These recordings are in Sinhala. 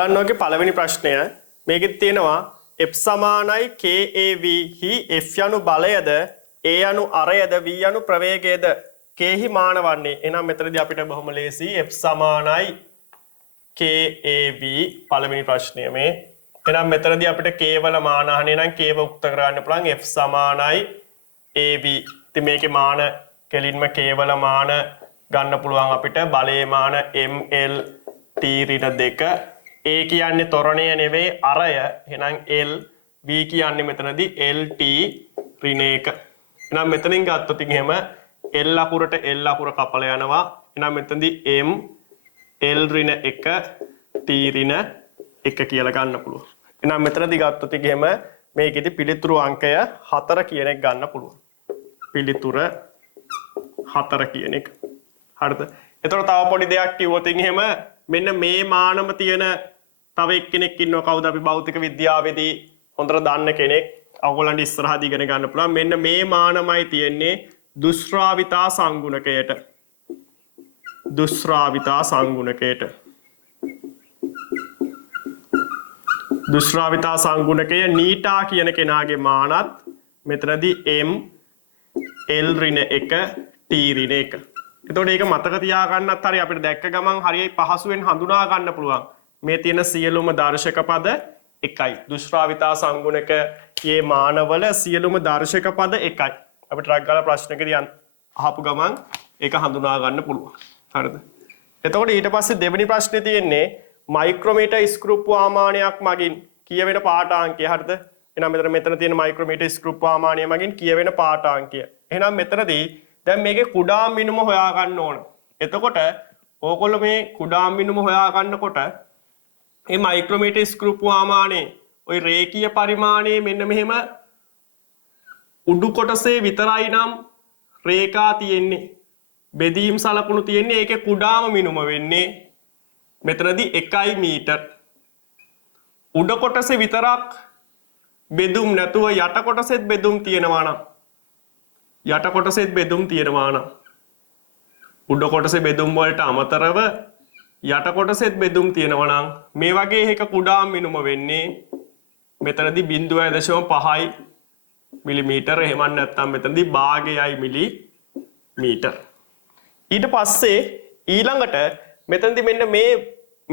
බලන්න ඕකේ පළවෙනි ප්‍රශ්නය. මේකෙත් තියෙනවා F සමානයි KAV හි F යනු බලයද A යනු අරයද V යනු ප්‍රවේගයද K හි මාන වන්නේ. එහෙනම් මෙතනදී අපිට බොහොම ලේසි F සමානයි KAV පළවෙනි ප්‍රශ්නය මේ. එහෙනම් මෙතනදී අපිට K වල මාන අහන්නේ නම් K ව උක්ත කරගන්න පුළුවන් F සමානයි AV. ඉතින් මේකේ මාන කෙලින්ම K වල මාන ගන්න පුළුවන් අපිට. බලයේ මාන ML T ඍණ 2. A කියන්නේ ත්වරණය නෙවෙයි අරය. එහෙනම් L. V කියන්නේ මෙතනදී LT ඍණ 1. එහෙනම් මෙතනින් ගත්තොත් එහෙම L අකුරට L අකුර කපලා යනවා. එහෙනම් මෙතනදී M L ඍණ 1 T ඍණ 1 කියලා ගන්න පුළුවන්. එහෙනම් මෙතනදී ගත්තොත් එහෙම මේකෙදි පිළිතුරු අංකය 4 කියන එක ගන්න පුළුවන්. පිළිතුර 4 කියන එක. හරිද? එතකොට තව පොඩි දෙයක් කිව්වොත් එහෙම මෙන්න මේ මානම තියෙන තව එක්කෙනෙක් ඉන්නවා. කවුද? අපි භෞතික විද්‍යාවේදී හොඳට දන්න කෙනෙක්. ඔයගොල්ලන්ට ඉස්සරහදී ඉගෙන ගන්න පුළුවන්. මෙන්න මේ මානමයි තියෙන්නේ දුෂ්‍රාවිතා සංගුණකයට. දුෂ්‍රාවිතා සංගුණකයට. දුෂ්‍රාවිතා සංගුණකය නීටා කියන කෙනාගේ මානත් මෙතනදී M L ඍණ 1 T ඍණ 1. එතකොට ඒක මතක තියාගන්නත් හරි අපිට දැක්ක ගමන් හරියයි පහසුවෙන් හඳුනා ගන්න පුළුවන්. මේ තියෙන සියලුම දර්ශක පද එකයි. දුෂ්‍රාවිතා සංගුණකයේ මානවල සියලුම දර්ශක පද එකයි. අපිට රක් ගාලා ප්‍රශ්නකදී අහපු ගමන් ඒක හඳුනා ගන්න පුළුවන්. හරිද? එතකොට ඊට පස්සේ දෙවෙනි ප්‍රශ්නේ තියෙන්නේ මයික්‍රෝමීටර් ස්ක්‍රූප් වාමානයක් මගින් කියවෙන පාඨාංකය. හරිද? එහෙනම් මෙතන තියෙන මයික්‍රෝමීටර් ස්ක්‍රූප් වාමානය මගින් කියවෙන පාඨාංකය. එහෙනම් මෙතනදී දැන් මේකේ කුඩාම මිනුම හොයා ගන්න ඕන. එතකොට ඕගොල්ලෝ මේ කුඩාම මිනුම හොයා ගන්නකොට මේ මයික්‍රෝමීටර් ස්ක්‍රූප් වාමානයේ ওই රේඛීය පරිමාණයේ මෙන්න මෙහෙම උඩු කොටසේ විතරයි නම් රේඛා තියෙන්නේ. බෙදීම් සලකුණු තියෙන්නේ. ඒකේ කුඩාම මිනුම වෙන්නේ මෙතනදී 1 මීටර්. උඩ කොටසේ විතරක් බෙදුම් නැතුව යට කොටසෙත් බෙදුම් තියෙනවා නම් යට කොටසෙත් බෙදුම් තියෙනවා නම් උඩ කොටසේ බෙදුම් වලට අමතරව යට කොටසෙත් බෙදුම් තියෙනවා නම් මේ වගේ එක කුඩාම මිනුම වෙන්නේ මෙතනදී 0.5 මිලිමීටර. එහෙම නැත්නම් මෙතනදී භාගයයි මිලිමීටර. ඊට පස්සේ ඊළඟට මෙතනදී මෙන්න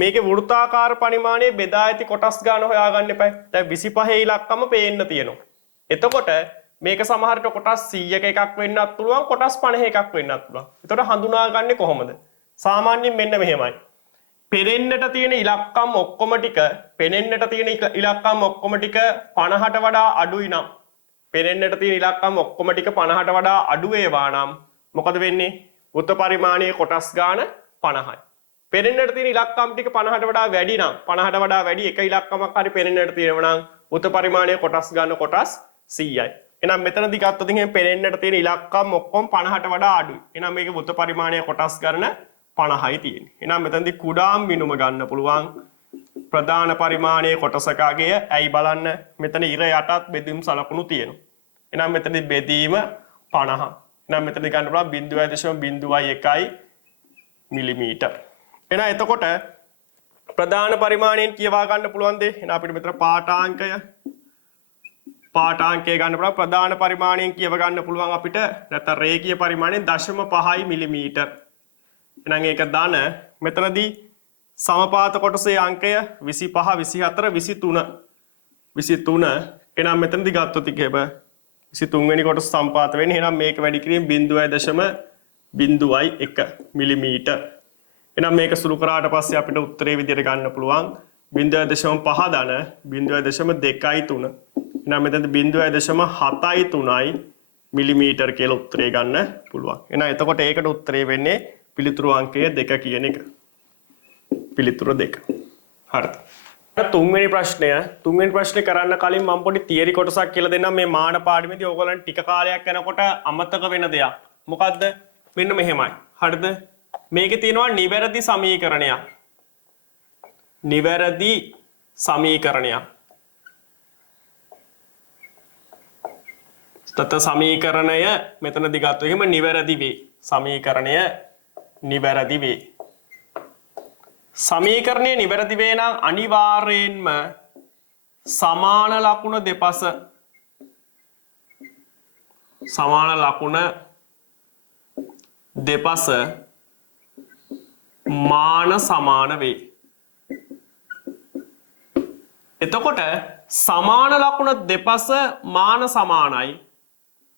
මේකේ වෘත්තාකාර පරිමාණයේ බෙදා ඇති කොටස් ගන්න හොයාගන්න එපා. දැන් 25 ඉලක්කම පේන්න තියෙනවා. එතකොට මේක සමහරට කොටස් 100ක එකක් වෙන්නත් පුළුවන්, කොටස් 50 එකක් වෙන්නත් පුළුවන්. එතකොට හඳුනාගන්නේ කොහොමද? සාමාන්‍යයෙන් මෙන්න මෙහෙමයි. පෙනෙන්නට තියෙන ඉලක්කම් ඔක්කොම ටික 50ට වඩා අඩුයි නම් පෙනෙන්නට තියෙන ඉලක්කම් ඔක්කොම ටික 50ට වඩා අඩු වේවා නම් මොකද වෙන්නේ? වෘත්ත පරිමාණයේ කොටස් ගාන 50යි. පෙනෙන්නට තියෙන ඉලක්කම් ටික 50ට වඩා වැඩි නම් 50ට වඩා වැඩි එක ඉලක්කමක් හරි පෙනෙන්නට තියෙනවා නම් වෘත්ත පරිමාණයේ කොටස් ගන්න කොටස් 100යි. එහෙනම් මෙතනදී ගත්තොත් එහෙනම් පෙනෙන්නට තියෙන ඉලක්කම් ඔක්කොම 50ට වඩා අඩුයි. එහෙනම් මේකේ වෘත්ත පරිමාණයේ කොටස් ගන්න 50යි තියෙන්නේ. එහෙනම් මෙතනදී කුඩාම මිනුම ගන්න පුළුවන් ප්‍රධාන පරිමාණයේ කොටසකගේ. ඇයි බලන්න මෙතන ඉර යටත් බෙදීම් සලකුණු තියෙනවා. එහෙනම් මෙතනදී බෙදීම 50. එහෙනම් මෙතනදී ගන්න පුළුවන් 0.01 මිලිමීටර. එහෙනම් එතකොට ප්‍රධාන පරිමාණයෙන් කියවා ගන්න පුළුවන් දේ. එහෙනම් අපිට මෙතන පාඨාංකය ගන්න පුළුවන්. ප්‍රධාන පරිමාණයෙන් කියව ගන්න පුළුවන් අපිට නැත්නම් රේඛීය පරිමාණයෙන් 0.5 මිලිමීටර. එහෙනම් ඒක ධන. මෙතනදී සමපාත කොටසේ අංකය 25 24 23. එහෙනම් මෙතනදී ගත්තොත් ඉතින් 23 වෙනි කොටස සම්පාත වෙන්නේ. එහෙනම් මේක වැඩි කිරීම 0.01 මිලිමීටර. එහෙනම් මේක සුළු කරාට පස්සේ අපිට උත්තරේ විදියට ගන්න පුළුවන් 0.5 ධන 0.2.3. එහෙනම් මෙතනදී 0.73යි මිලිමීටර කියලා උත්තරේ ගන්න පුළුවන්. එහෙනම් එතකොට ඒකට උත්තරේ වෙන්නේ පිළිතුරු අංකය 2 කියන එක. පිළිතුර 2. හරිද? තුන්වෙනි ප්‍රශ්නේ කරන්න කලින් මම පොඩි තියරි කොටසක් කියලා දෙන්නම්. මේ මාන පාඩමේදී ඕගොල්ලන් ටික කාලයක් යනකොට අමතක වෙන දෙයක්. මොකද්ද? මෙන්න මෙහෙමයි. හරිද? මේකේ තියෙනවා නිවැරදි සමීකරණයක්. නිවැරදි සමීකරණයක්. තත සමීකරණය මෙතනදී ගත්තොත් එහෙම නිවැරදි වේ. සමීකරණය නිවැරදි වේ. සමීකරණය නිවැරදි වේ නම් අනිවාර්යයෙන්ම සමාන ලකුණ දෙපස මාන සමාන වේ. එතකොට සමාන ලකුණ දෙපස මාන සමානයි.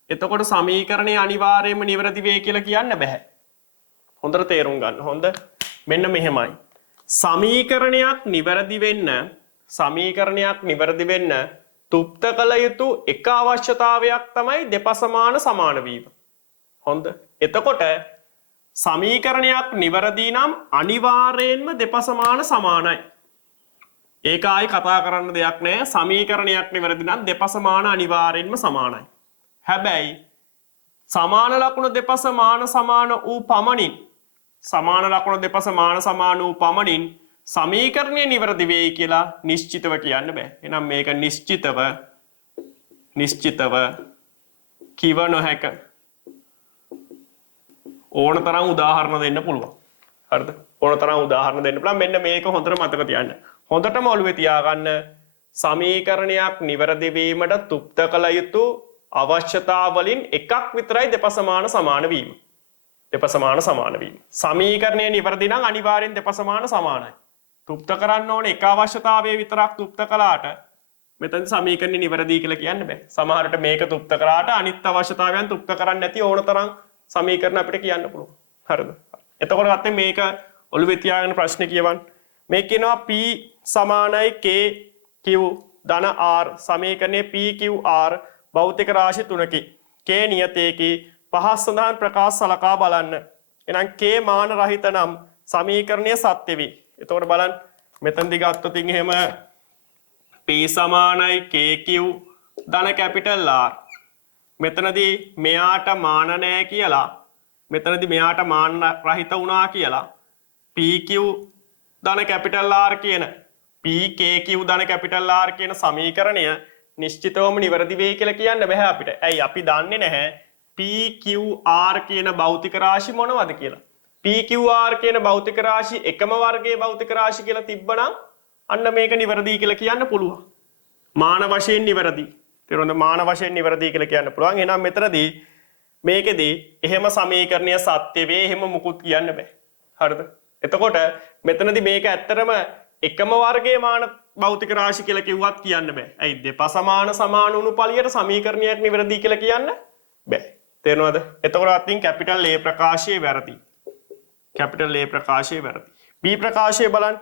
එතකොට සමීකරණය අනිවාර්යයෙන්ම නිවැරදි වේ කියලා කියන්න බෑ. හොඳට තේරුම් ගන්න. හොඳ මෙන්න මෙහෙමයි. සමීකරණයක් නිවැරදි වෙන්න තුප්ත කළ යුතු එක අවශ්‍යතාවයක් තමයි දෙපස මාන සමාන වීම. හොඳ. එතකොට සමීකරණයක් නිවැරදි නම් අනිවාර්යයෙන්ම දෙපස මාන සමානයි. ඒක ආයි කතා කරන්න දෙයක් නෑ. සමීකරණයක් නිවැරදි නම් දෙපස මාන අනිවාර්යෙන්ම සමානයි. හැබැයි සමාන ලකුණ දෙපස මාන සමාන වූ පමණින් සමීකරණය නිවැරදි වෙයි කියලා නිශ්චිතව කියන්න බෑ. එහෙනම් මේක නිශ්චිතව කිව නොහැක. ඕන තරම් උදාහරණ දෙන්න පුළුවන්. හරිද? ඕන තරම් උදාහරණ දෙන්න පුළුවන්. මෙන්න මේක හොඳට මතක තියාගන්න. හොඳටම ඔළුවේ තියාගන්න. සමීකරණයක් නිවැරදි වීමට තුප්ත කළ යුතු අවශ්‍යතා වලින් එකක් විතරයි දෙපස මාන සමාන වීම. සමීකරණය නිවැරදි නම් අනිවාර්යෙන් දෙපස මාන සමානයි. තුප්ත කරන්න ඕනේ එක අවශ්‍යතාවය විතරක් තුප්ත කළාට මෙතන සමීකරණය නිවැරදි කියලා කියන්න බෑ. සමහරට මේක තුප්ත කරාට අනිත් අවශ්‍යතාවයන් තුප්ත කරන්නේ නැති ඕන තරම් සමීකරණ අපිට කියන්න පුළුවන්. හරිද? එතකොට ගත්තේ මේක ඔළුවේ තියාගෙන ප්‍රශ්නේ කියවන්න. මේ කියනවා P සමානයි K Q ධන R සමීකරණයේ P Q R භෞතික රාශි තුනකි. K නියතයකි. පහස් සඳහන් ප්‍රකාශ සලකා බලන්න. එහෙනම් K මාන රහිත නම් සමීකරණය සත්‍ය වේ. එතකොට බලන්න මෙතනදී ගත්තොත් එහෙම P සමානයි KQ ධන කැපිටල් R. මෙතනදී මෙයාට මාන නැහැ කියලා. මෙතනදී මෙයාට මාන රහිත වුණා කියලා. PQ ධන කැපිටල් R කියන PKQ ධන කැපිටල් R කියන සමීකරණය නිශ්චිතවම නිවැරදි වෙයි කියලා කියන්න බෑ අපිට. ඇයි අපි දන්නේ නැහැ PQR කියන භෞතික රාශි මොනවද කියලා. PQR කියන භෞතික රාශි එකම වර්ගයේ භෞතික රාශි කියලා තිබ්බනම් අන්න මේක නිවැරදි කියලා කියන්න පුළුවන්. මාන වශයෙන් නිවැරදි. තේරුණාද? මාන වශයෙන් නිවැරදි කියලා කියන්න පුළුවන්. එහෙනම් මෙතනදී මේකෙදී එහෙම සමීකරණය සත්‍ය වේ එහෙම මුකුත් කියන්න බෑ. හරිද? එතකොට මෙතනදී මේක ඇත්තටම එකම වර්ගයේ මාන භෞතික රාශි කියලා කිව්වත් කියන්න බෑ. ඇයි? දෙපස මාන සමාන වුණු පළියට සමීකරණයක් නිවැරදි කියලා කියන්න බෑ. තේරුණාද? එතකොට අතින් කැපිටල් A ප්‍රකාශයේ වැරදි. B ප්‍රකාශය බලන්න.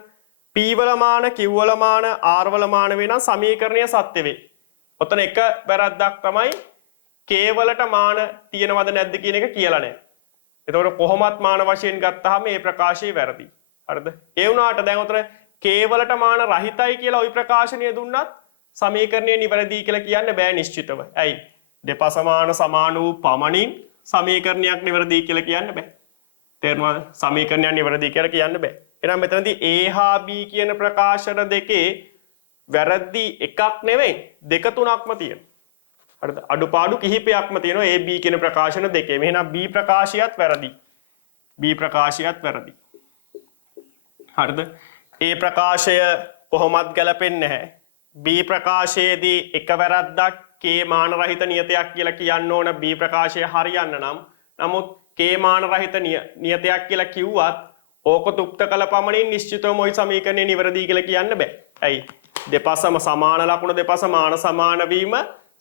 P වල මාන Q වල මාන R වල මාන වෙනම් සමීකරණය සත්‍ය වේ. ඔතන එක වැරද්දක් තමයි K වලට මාන තියෙනවද නැද්ද කියන එක කියලා නැහැ. එතකොට කොහොමත් මාන වශයෙන් ගත්තාම මේ ප්‍රකාශය වැරදි. හරිද? ඒ වුණාට දැන් උතන K වලට මාන රහිතයි කියලා ওই ප්‍රකාශනය දුන්නත් සමීකරණය නිවැරදි කියලා කියන්න බෑ නිශ්චිතව. ඇයි? දෙපස මාන සමාන වූ පමණින් සමීකරණයක් නිවැරදි කියලා කියන්න බෑ. තේරුණාද? සමීකරණයක් නිවැරදි කියලා කියන්න බෑ. එහෙනම් මෙතනදී A හා B කියන ප්‍රකාශන දෙකේ වැරදි එකක් නෙවෙයි දෙක තුනක්ම තියෙනවා. හරිද? අඩුපාඩු කිහිපයක්ම තියෙනවා A B කියන ප්‍රකාශන දෙකේ. එහෙනම් B ප්‍රකාශයත් වැරදි. හරිද? A ප්‍රකාශය කොහොමත් ගැලපෙන්නේ නැහැ. B ප්‍රකාශයේදී එක වැරද්දක් K මාන රහිත නියතයක් කියලා කියන්න ඕන B ප්‍රකාශය හරියන්න නම්. නමුත් K මාන රහිත නියතයක් කියලා කිව්වත් ඕක තුප්ත කළ පමණින් නිශ්චිතවම ওই සමීකරණය නිවැරදි කියලා කියන්න බෑ. ඇයි? දෙපසම සමාන ලකුණ දෙපස මාන සමාන වීම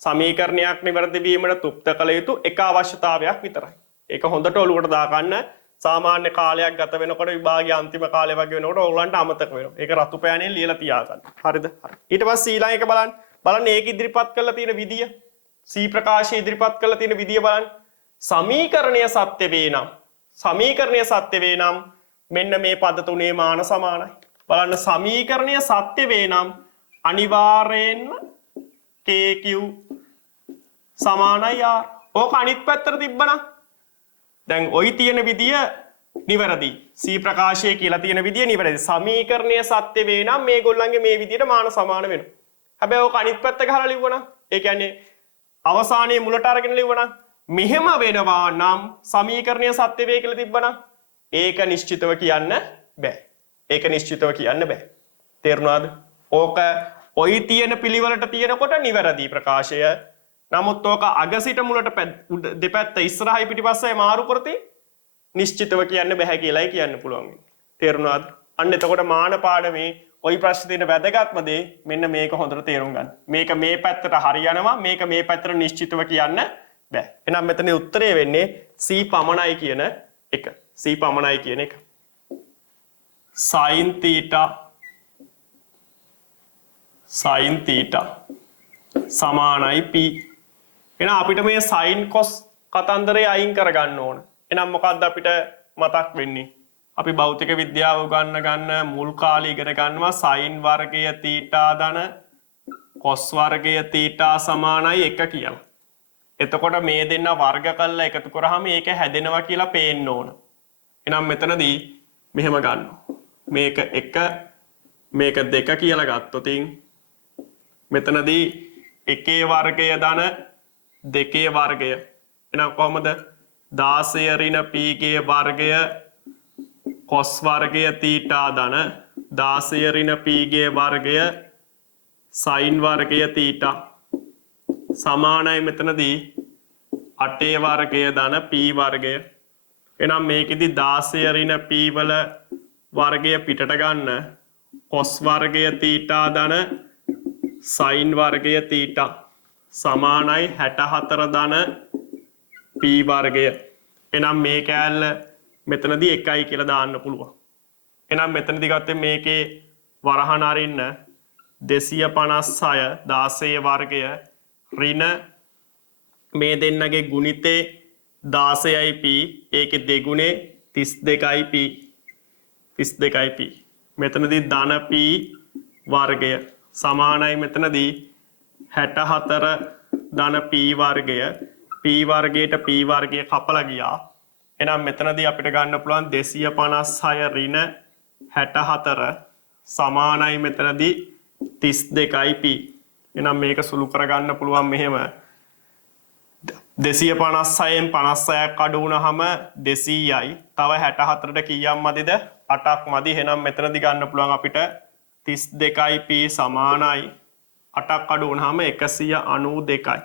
සමීකරණයක් නිවැරදි වීමට තුප්ත කළ යුතු එක අවශ්‍යතාවයක් විතරයි. ඒක හොඳට ඔලුවට දාගන්න. සාමාන්‍ය කාලයක් ගත වෙනකොට විභාගයේ අන්තිම කාලය වගේ වෙනකොට ඕගලන්ට අමතක වෙනවා. ඒක රතු පෑනෙන් ලියලා තියාගන්න. හරිද? ඊට පස්සේ ඊළඟ එක බලන්න. බලන්න ඒක ඉදිරිපත් කරලා තියෙන විදිය. C ප්‍රකාශය ඉදිරිපත් කරලා තියෙන විදිය බලන්න. සමීකරණය සත්‍ය වේ නම් මෙන්න මේ පද තුනේ මාන සමානයි. බලන්න සමීකරණය සත්‍ය වේ නම් අනිවාර්යෙන්ම KQ සමානයි R. ඕක අනිත් පැත්තට තිබ්බනම් දැන් ওই තියෙන විදිය නිවැරදි. C ප්‍රකාශය කියලා තියෙන විදිය නිවැරදි. සමීකරණය සත්‍ය වේ නම් මේගොල්ලන්ගේ මේ විදියට මාන සමාන වෙනවා. හැබැයි ඕක අනිත් පැත්ත ගහලා ලිව්වනම් ඒ කියන්නේ අවසානයේ මුලට අරගෙන ලිව්වනම් මෙහෙම වෙනවා නම් සමීකරණය සත්‍ය වේ කියලා තිබ්බනම් ඒක නිශ්චිතව කියන්න බෑ. ඒක නිශ්චිතව කියන්න බෑ. තේරුණාද? ඕක ඔයි තියෙන පිළිවෙලට තියෙනකොට නිවැරදි ප්‍රකාශය. නමුත් ඕක අග සිට මුලට දෙපැත්ත ඉස්සරහයි පිටිපස්සයි මාරු කරතේ නිශ්චිතව කියන්න බෑ කියලායි කියන්න පුළුවන්. තේරුණාද? අන්න එතකොට මාන පාඩමේ ඔයි ප්‍රශ්නේ තියෙන වැදගත්ම දේ මෙන්න මේක හොඳට තේරුම් ගන්න. මේක මේ පැත්තට හරියනවා, මේක මේ පැත්තට නිශ්චිතව කියන්න බෑ. එහෙනම් මෙතන උත්තරය වෙන්නේ C පමණයි කියන එක. C පමණයි කියන එක. sin theta සමානයි p. එහෙනම් අපිට මේ sin cos කතන්දරේ අයින් කරගන්න ඕන. එහෙනම් මොකද්ද අපිට මතක් වෙන්නේ? අපි භෞතික විද්‍යාව උගන්න මුල් කාලේ ඉගෙන ගන්නවා sin වර්ගය θ ධන cos වර්ගය θ සමානයි 1 කියලා. එතකොට මේ දෙන්න වර්ග කරලා එකතු කරාම ඒක හැදෙනවා කියලා පේන්න ඕන. එහෙනම් මෙතනදී මෙහෙම ගන්නවා. මේක 1 මේක 2 කියලා ගත්තොත් මෙතනදී 1 වර්ගය ධන 2 වර්ගය. එහෙනම් කොහමද? 16 ඍණ p ගේ වර්ගය cos වර්ගය θ ධන 16 ඍණ p ගේ වර්ගය sin වර්ගය θ සමානයි මෙතනදී 8 වර්ගය ධන p වර්ගය. එහෙනම් මේකෙදි 16 ඍණ p වල වර්ගය පිටට ගන්න cos වර්ගය θ ධන sin වර්ගය θ සමානයි 64 ධන p වර්ගය. එහෙනම් මේ කෑල්ල මෙතනදී 1යි කියලා දාන්න පුළුවන්. එහෙනම් මෙතනදී ගත්තේ මේකේ වරහන අරින්න 256 16 වර්ගය ඍණ මේ දෙන්නගේ ගුණිතේ 16යි p ඒකේ දෙගුණේ 32යි p 32යි p. මෙතනදී ධන p වර්ගය සමානයි මෙතනදී 64 ධන p වර්ගය. p වර්ගයට p වර්ගය කපලා ගියා. එහෙනම් මෙතනදී අපිට ගන්න පුළුවන් 256 ඍණ 64 සමානයි මෙතනදී 32යි p. එහෙනම් මේක සුළු කරගන්න පුළුවන් මෙහෙම 256න් 56ක් අඩු වුණාම 200යි. තව 64ට කීයක් මදිද? 8ක් මදි. එහෙනම් මෙතනදී ගන්න පුළුවන් අපිට 32යි p සමානයි 8ක් අඩු වුණාම 192යි.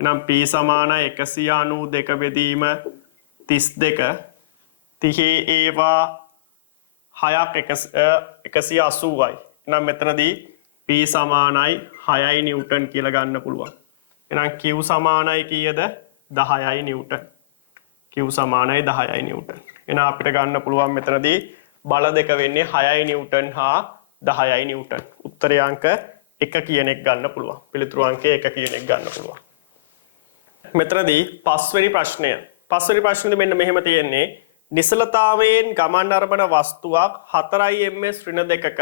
එහෙනම් p සමානයි 192 බෙදීම 32 30 ඒවා 6ක් 180යි. එහෙනම් මෙතනදී p සමානයි 6යි නිව්ටන් කියලා ගන්න පුළුවන්. එහෙනම් q සමානයි කීයද? 10යි නිව්ටන්. q සමානයි 10යි නිව්ටන්. එහෙනම් අපිට ගන්න පුළුවන් මෙතනදී බල දෙක වෙන්නේ 6යි නිව්ටන් හා 10යි නිව්ටන්. උත්තරේ අංක 1 කියන එක ගන්න පුළුවන්. පිළිතුරු අංකය 1 කියන එක ගන්න පුළුවන්. මෙතනදී පස්වෙනි ප්‍රශ්නය. පස්වෙනි ප්‍රශ්නේදී මෙන්න මෙහෙම තියෙන්නේ නිසලතාවයෙන් ගමන් අරඹන වස්තුවක් 4යි ms ඍණ 2ක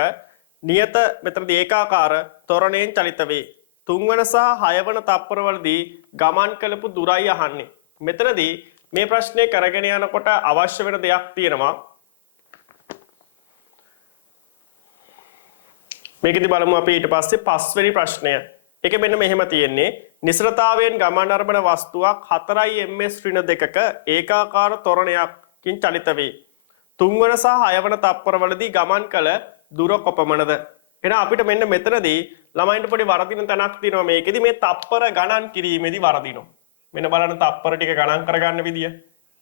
නියත මෙතනදී ඒකාකාර ත්වරණයෙන් චලිත වේ. 3 වන සහ 6 වන තත්පරවලදී ගමන් කළපු දුරයි අහන්නේ. මෙතනදී මේ ප්‍රශ්නේ කරගෙන යනකොට අවශ්‍ය වෙන දෙයක් තියෙනවා. මේකෙදි බලමු අපි ඊට පස්සේ පස්වෙනි ප්‍රශ්නය. ඒකෙ මෙන්න මෙහෙම තියෙන්නේ නිසලතාවයෙන් ගමන් අරඹන වස්තුවක් 4යි ms ඍණ 2ක ඒකාකාර ත්වරණයකින් චලිත වේ. 3 වන සහ 6 වන තත්පරවලදී ගමන් කළ දුර කොපමණද? එහෙනම් අපිට මෙන්න මෙතනදී ළමයින්ට පොඩි වරදින තැනක් තියෙනවා. මේකෙදි මේ තත්පර ගණන් කිරීමේදී වරදිනවා. මෙන්න බලන්න තත්පර ටික ගණන් කරගන්න විදිය.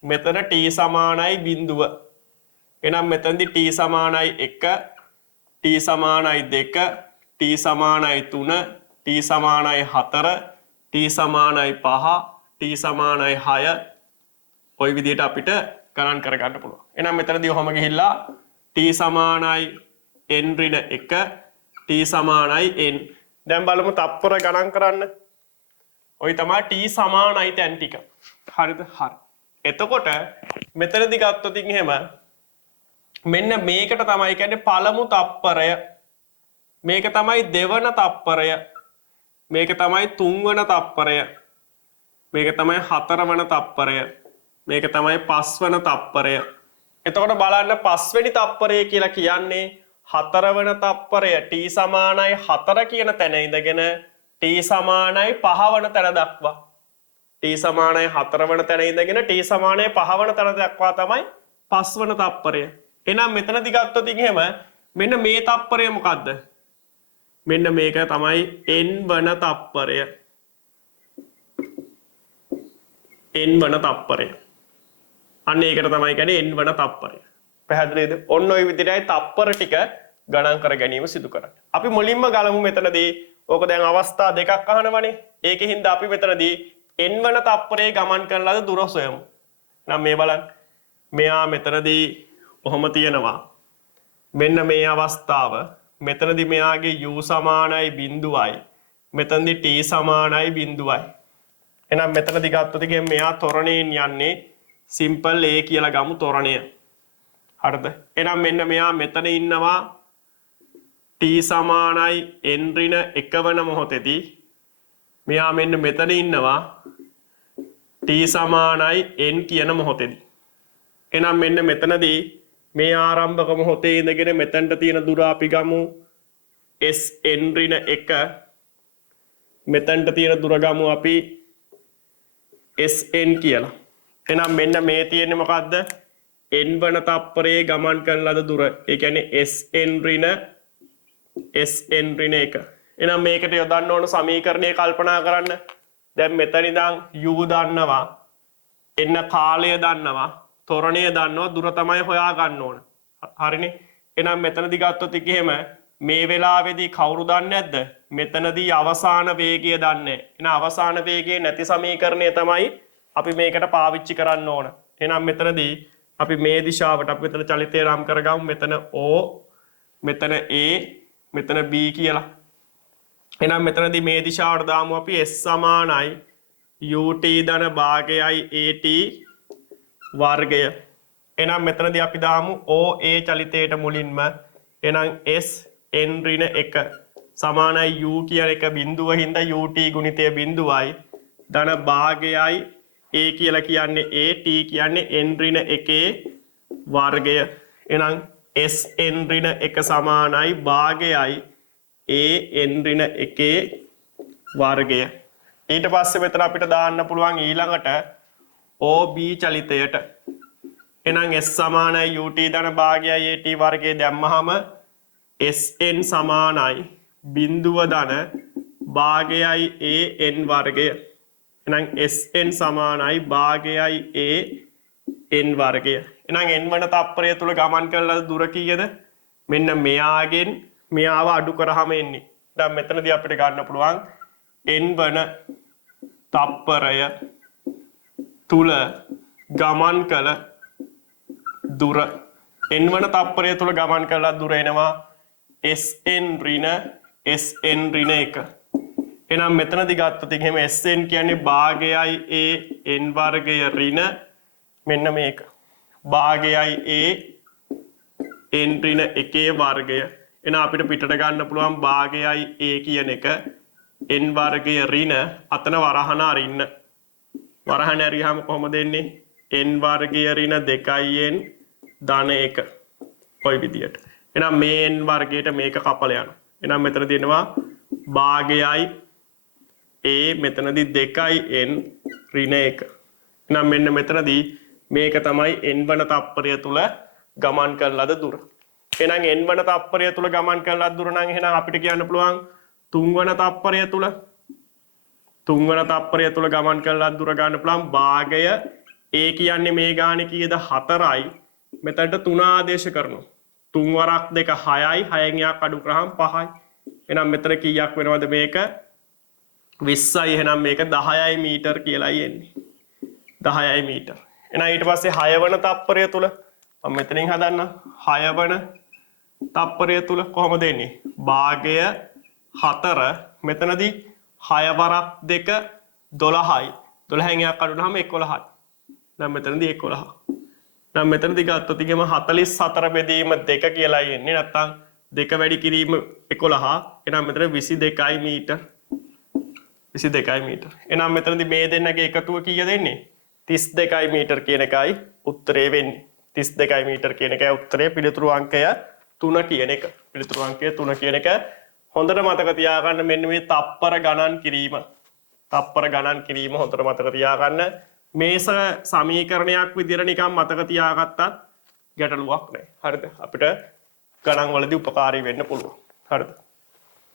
මෙතන t සමානයි 0. එහෙනම් මෙතනදී t සමානයි 1, t සමානයි 2, t සමානයි 3, t සමානයි 4, t සමානයි 5, t සමානයි 6. ওই විදිහට අපිට ගණන් කරගන්න පුළුවන්. එහෙනම් මෙතනදී ඔහම ගිහිල්ලා t සමානයි n ඍණ 1, t සමානයි n. දැන් බලමු තත්පර ගණන් කරන්න. ওই තමයි t සමානයි තැන් ටික. හරිද? හරි. එතකොට මෙතනදී ගත්තොත් එහෙම මෙන්න මේකට තමයි කියන්නේ පළමු තත්පරය. මේක තමයි දෙවන තත්පරය. මේක තමයි තුන්වන තත්පරය. මේක තමයි හතරවන තත්පරය. මේක තමයි පස්වන තත්පරය. එතකොට බලන්න පස්වෙනි තත්පරය කියලා කියන්නේ හතරවන තත්පරය t සමානයි 4 කියන තැන ඉඳගෙන t සමානයි 5 වන තැන දක්වා. t සමානයි 4 වන තැන ඉඳගෙන t සමානයි 5 වන තැන දක්වා තමයි පස්වන තත්පරය. එහෙනම් මෙතනදි ගත්තොත් එහෙම මෙන්න මේ තප්පරය මොකද්ද? මෙන්න මේක තමයි n වන තප්පරය. n වන තප්පරය. අන්න ඒකට තමයි කියන්නේ n වන තප්පරය. පැහැදිලිද? ඔන්න ඔය විදිහටයි තප්පර ටික ගණන් කර ගැනීම සිදු කරන්නේ. අපි මුලින්ම ගලමු මෙතනදී ඕක දැන් අවස්ථා දෙකක් අහනවනේ. ඒකෙහිඳ අපි මෙතනදී n වන තප්පරේ ගමන් කරන ලද දුර සොයමු. නම් මේ බලන්න. මෙයා මෙතනදී කොහොම තියෙනවා? මෙන්න මේ අවස්ථාව. මෙතනදී මෙයාගේ u සමානයි 0යි. මෙතනදී t සමානයි 0යි. එහෙනම් මෙතනදී ගත්තොත් ඉතින් මෙයා ත්වරණයෙන් යන්නේ සිම්පල් a කියලා ගමු ත්වරණය. හරිද? එහෙනම් මෙන්න මෙයා මෙතන ඉන්නවා t සමානයි n ඍණ 1 වන මොහොතේදී මෙයා මෙන්න මෙතන ඉන්නවා t සමානයි n කියන මොහොතේදී. එහෙනම් මෙන්න මෙතනදී මේ ආරම්භක මොහොතේ ඉඳගෙන මෙතනට තියෙන දුර අපි ගමු sn ඍණ 1. මෙතනට තියෙන දුර ගමු අපි sn කියලා. එහෙනම් මෙන්න මේ තියෙන්නේ මොකද්ද? n වන තප්පරයේ ගමන් කරන ලද දුර. ඒ කියන්නේ sn ඍණ 1. එහෙනම් මේකට යොදන්න ඕන සමීකරණය කල්පනා කරන්න. දැන් මෙතන ඉඳන් u දන්නවා. එන්න කාලය දන්නවා. ත්වරණය දන්නවා. දුර තමයි හොයා ගන්න ඕන. හරිනේ? එහෙනම් මෙතනදී ගත්තොත් එහෙම මේ වෙලාවේදී කවුරු දන්නේ නැද්ද? මෙතනදී අවසාන වේගය දන්නේ. එහෙනම් අවසාන වේගය නැති සමීකරණය තමයි අපි මේකට පාවිච්චි කරන්න ඕන. එහෙනම් මෙතනදී අපි මේ දිශාවට අපි මෙතන චලිතය නම් කරගමු. මෙතන O, මෙතන A, මෙතන B කියලා. එහෙනම් මෙතනදී මේ දිශාවට දාමු අපි S සමානයි ut ධන භාගයයි at වර්ගය. එහෙනම් මෙතනදී අපි දාමු OA චලිතයට මුලින්ම. එහෙනම් S n ඍණ 1 සමානයි u කියන එක බිඳුව හින්දා ut ගුණිතය බිඳුවයි ධන භාගයයි a කියලා කියන්නේ a t කියන්නේ n ඍණ 1 වර්ගය. එහෙනම් s n ඍණ 1 සමානයි භාගයයි a n ඍණ 1 වර්ගය. ඊට පස්සේ මෙතන අපිට දාන්න පුළුවන් ඊළඟට OB චලිතයට. එහෙනම් s සමානයි ut ධන භාගයයි at වර්ගය දැම්මහම sn සමානයි බිඳුව ධන භාගයයි an වර්ගය. එහෙනම් sn සමානයි භාගයයි an වර්ගය. එහෙනම් n වන තප්පරය තුල ගමන් කරන දුර කීයද? මෙන්න මෙයාගෙන් මෙයාව අඩු කරාම එන්නේ. දැන් මෙතනදී අපිට ගන්න පුළුවන් n වන තප්පරය තුල ගමන් කළ දුර. n වන තප්පරය තුල ගමන් කළ දුර එනවා sn ඍණ 1. එහෙනම් මෙතනදී ගත්තොත් එහෙම sn කියන්නේ භාගයයි an වර්ගය ඍණ මෙන්න මේක. භාගයයි an ඍණ 1 වර්ගය. එහෙනම් අපිට පිටට ගන්න පුළුවන් භාගයයි a කියන එක n වර්ගය ඍණ අතන වරහන අරින්න. වරහන ඇරියාම කොහොමද එන්නේ? n වර්ගය ඍණ 2n ධන 1. ඔය විදියට. එහෙනම් මේ n වර්ගයට මේක කපල යනවා. එහෙනම් මෙතන දෙනවා භාගයයි a මෙතනදී 2n ඍණ 1. එහෙනම් මෙන්න මෙතනදී මේක තමයි n වන තප්පරය තුල ගමන් කරන ලද දුර. එහෙනම් n වන තප්පරය තුල ගමන් කරන ලද දුර නම් එහෙනම් අපිට කියන්න පුළුවන් 3 වන තප්පරය තුල 3 වන තප්පරය තුල ගමන් කරන ලද දුර ගන්න පුළුවන් භාගය a කියන්නේ මේ ගානේ කීයද 4යි. මෙතනට 3 ආදේශ කරනවා. 3 වරක් 2 6යි 6න් යක් අඩු කරාම 5යි. එහෙනම් මෙතන කීයක් වෙනවද මේක 20යි. එහෙනම් මේක 10යි මීටර කියලායි එන්නේ. 10යි මීටර. එහෙනම් ඊට පස්සේ 6 වන තප්පරය තුල මම මෙතනින් හදන්න 6 වන තප්පරය තුල කොහොමද එන්නේ? භාගය 4 මෙතනදී 6 වරක් 2 12යි. 12න් යක් අඩු වුනහම 11යි. දැන් මෙතනදී 11. දැන් මෙතනදී ගත්තොත් ඉතින් 44 බෙදීම 2 කියලායි එන්නේ. නැත්තම් 2 වැඩි කිරීම 11. එහෙනම් මෙතන 22යි මීටර. 22යි මීටර. එහෙනම් මෙතනදී මේ දෙන්නගේ එකතුව කීයද එන්නේ? 32යි මීටර කියන එකයි උත්තරේ වෙන්නේ. 32යි මීටර කියන එකයි උත්තරේ. පිළිතුරු අංකය 3 කියන එක. පිළිතුරු අංකය 3 කියන එක හොඳට මතක තියාගන්න. මෙන්න මේ තප්පර ගණන් කිරීම. තප්පර ගණන් කිරීම හොඳට මතක තියාගන්න. මේස සමීකරණයක් විදිහට නිකන් මතක තියාගත්තත් ගැටලුවක් නැහැ. හරිද? අපිට ගණන් වලදී උපකාරී වෙන්න පුළුවන්. හරිද?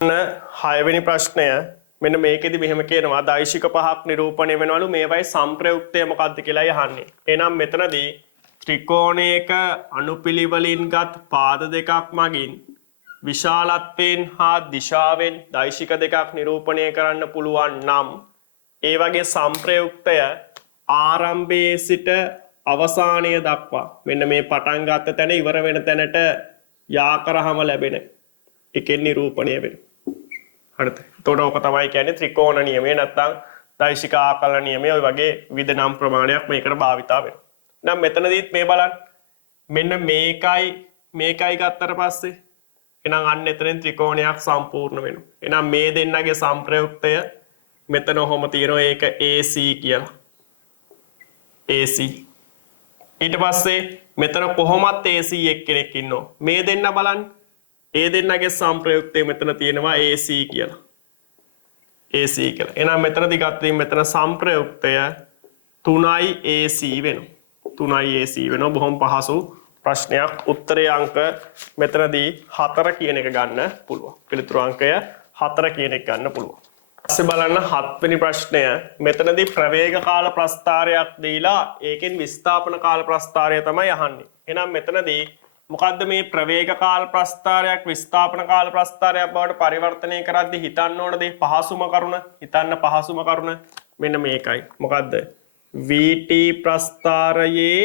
6 වෙනි ප්‍රශ්නය මෙන්න මේකෙදි මෙහෙම කියනවා දෛශික පහක් නිරූපණය වෙනවලු මේවයි සංප්‍රයුක්තය මොකක්ද කියලා අහන්නේ. එහෙනම් මෙතනදී ත්‍රිකෝණයක අනුපිළිවෙලින්ගත් පාද දෙකක් මගින් විශාලත්වයෙන් හා දිශාවෙන් දෛශික දෙකක් නිරූපණය කරන්න පුළුවන් නම් ඒ වගේ සංප්‍රයුක්තය ආරම්භයේ සිට අවසානය දක්වා මෙන්න මේ පටන් ගත්ත තැන ඉවර වෙන තැනට යා කරාම ලැබෙන එකෙන් නිරූපණය වෙනවා. හරිද? එතකොට ඕක තමයි කියන්නේ ත්‍රිකෝණ නියමය නැත්නම් දෛශික ආකලන නියමය. ඔය වගේ විවිධ නම් ප්‍රමාණයක් මේකට භාවිතා වෙනවා. නම් මෙතනදීත් මේ බලන්න. මෙන්න මේකයි ගත්තට පස්සේ එහෙනම් අන්න එතනින් ත්‍රිකෝණයක් සම්පූර්ණ වෙනවා. එහෙනම් මේ දෙන්නගේ සංප්‍රයුක්තය මෙතන ඔහොම තියෙනවා ඒක AC කියලා. AC. ඊට පස්සේ මෙතන කොහොමත් AC එක්කෙනෙක් ඉන්නවා. මේ දෙන්න බලන්න. ඒ දෙන්නගේ සංප්‍රයුක්තය මෙතන තියෙනවා AC කියලා. AC කියලා. එහෙනම් මෙතනදී ගත්තොත් මෙතන සංප්‍රයුක්තය 3යි AC වෙනවා. 3යි AC වෙනවා. බොහොම පහසු ප්‍රශ්නයක්. උත්තරේ අංක මෙතනදී 4 කියන එක ගන්න පුළුවන්. පිළිතුරු අංකය 4 කියන එක ගන්න පුළුවන්. ඊපස්සේ බලන්න 7 වෙනි ප්‍රශ්නය. මෙතනදී ප්‍රවේග කාල ප්‍රස්ථාරයක් දීලා ඒකෙන් විස්ථාපන කාල ප්‍රස්ථාරය තමයි අහන්නේ. එහෙනම් මෙතනදී මොකද්ද මේ ප්‍රවේග කාල ප්‍රස්ථාරයක් විස්ථාපන කාල ප්‍රස්ථාරයක් බවට පරිවර්තනය කරද්දී හිතන්න ඕන දේ පහසුම කරුණ හිතන්න පහසුම කරුණ මෙන්න මේකයි. මොකද්ද? VT ප්‍රස්ථාරයේ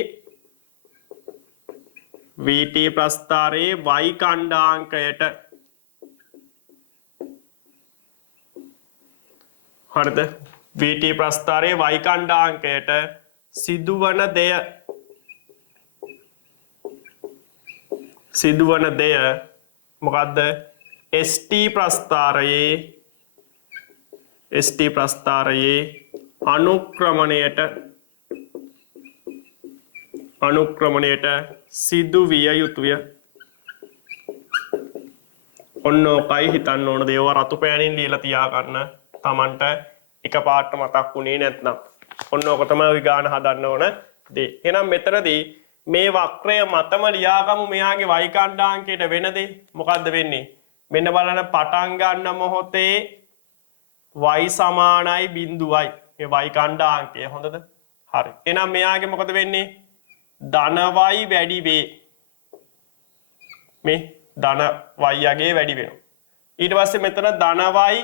y ඛණ්ඩාංකයට හරිද? VT ප්‍රස්ථාරයේ y ඛණ්ඩාංකයට සිදුවන දෙය මොකද්ද? ST ප්‍රස්ථාරයේ අනුක්‍රමණයට සිදු විය යුතුය. ඔන්න ඔකයි හිතන්න ඕන දේව රතු පෑනින් ලියලා තියාගන්න. Tamanට එකපාරට මතක් වුණේ නැත්නම් ඔන්න ඔක තමයි විගාන හදන්න ඕන දේ. එහෙනම් මෙතනදී මේ වක්‍රය මතම ලියාගමු මෙයාගේ y ඛණ්ඩාංකයට වෙන දේ මොකද්ද වෙන්නේ? මෙන්න බලන්න පටන් ගන්න මොහොතේ y සමානයි 0යි. මේ y ඛණ්ඩාංකය හොඳද? හරි. එහෙනම් මෙයාගේ මොකද වෙන්නේ? ධන y වැඩි වේ. මේ ධන y යගේ වැඩි වෙනවා. ඊට පස්සේ මෙතන ධන y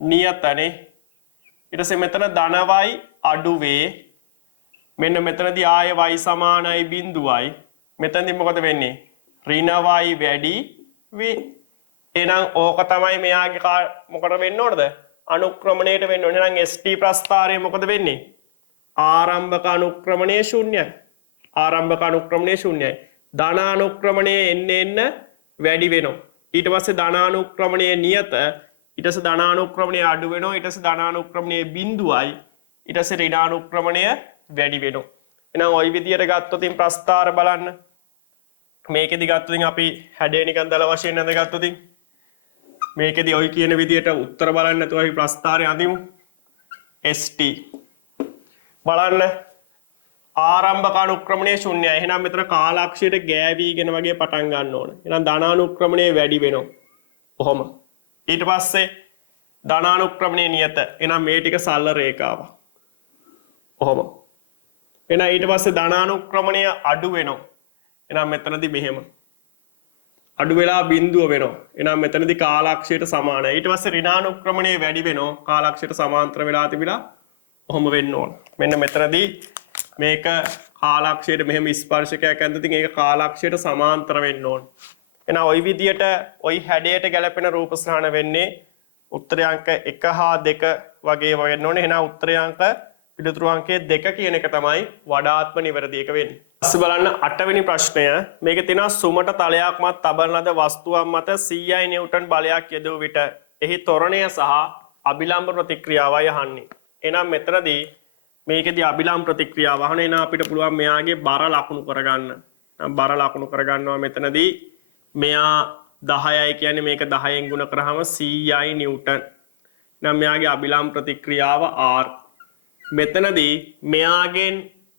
නියතනේ. ඊට පස්සේ මෙතන ධන y අඩු වේ. මෙන්න මෙතනදී ආයේ y සමානයි 0යි. මෙතනදී මොකද වෙන්නේ? ඍණ y වැඩි වේ. එහෙනම් ඕක තමයි මෙයාගේ මොකට වෙන්න ඕනද? අනුක්‍රමණයට වෙන්න ඕනේ. එහෙනම් ST ප්‍රස්ථාරය මොකද වෙන්නේ? ආරම්භක අනුක්‍රමණය ශූන්‍යයි. ආරම්භක අනුක්‍රමණය ශූන්‍යයි. ධන අනුක්‍රමණය එන්න වැඩි වෙනවා. ඊට පස්සේ ධන අනුක්‍රමණය නියත. ඊට පස්සේ ධන අනුක්‍රමණය අඩු වෙනවා. ඊට පස්සේ ධන අනුක්‍රමණය 0යි. ඊට පස්සේ ඍණ අනුක්‍රමණය වැඩි වෙනවා. එහෙනම් ওই විදියට ගත්තොත් ප්‍රස්ථාර බලන්න. මේකෙදි ගත්තොත් අපි හැඩය නිකන් දල වශයෙන් නේද ගත්තොත් මේකෙදි ওই කියන විදියට උත්තර බලන්න නැතුව අපි ප්‍රස්ථාරය අඳිමු. ST බලන්න ආරම්භක අනුක්‍රමණය ශුන්‍යයි. එහෙනම් මෙතන කාලාක්ෂයට ගෑවිගෙන වගේ පටන් ගන්න ඕන. එහෙනම් ධනානුක්‍රමණය වැඩි වෙනවා. කොහොම? ඊට පස්සේ ධනානුක්‍රමණය නියත. එහෙනම් මේ ටික සරල රේඛාවක්. කොහොම? එහෙනම් ඊට පස්සේ ධනානුක්‍රමණය අඩු වෙනවා. එහෙනම් මෙතනදී මෙහෙම. අඩු වෙලා බිඳුව වෙනවා. එහෙනම් මෙතනදී කාලාක්ෂයට සමානයි. ඊට පස්සේ ඍණානුක්‍රමණය වැඩි වෙනවා. කාලාක්ෂයට සමාන්තර වෙලා තිබිලා කොහොම වෙන්න ඕන. මෙන්න මෙතනදී මේක කාලාක්ෂයට මෙහෙම ස්පර්ශකයක් ඇද්ද ඉතින් ඒක කාලාක්ෂයට සමාන්තර වෙන්න ඕන. එහෙනම් ওই විදියට ওই හැඩයට ගැලපෙන රූප සටහන වෙන්නේ උත්තරය අංක 1 හා 2 වගේ වෙන්න ඕනේ. එහෙනම් උත්තරය අංක පිළිතුරු අංකයේ 2 කියන එක තමයි වඩාත්ම නිවැරදි එක වෙන්නේ. ඊපස්සේ බලන්න 8 වෙනි ප්‍රශ්නය. මේකේ තියෙනවා සුමට තලයක් මත තබන ලද වස්තුවක් මත 100 නිව්ටන් බලයක් යෙදුව විට එහි ත්වරණය සහ අභිලම්බ ප්‍රතික්‍රියාවයි අහන්නේ. එහෙනම් මෙතනදී මේකෙදී අභිලම්බ ප්‍රතික්‍රියාව අහන එන අපිට පුළුවන් මෙයාගේ බර ලකුණු කරගන්න. බර ලකුණු කරගන්නවා මෙතනදී මෙයා 10යි කියන්නේ මේක 10න් ගුණ කරාම 100යි නිව්ටන්. නම් මෙයාගේ අභිලම්බ ප්‍රතික්‍රියාව R. මෙතනදී මෙයාගෙන්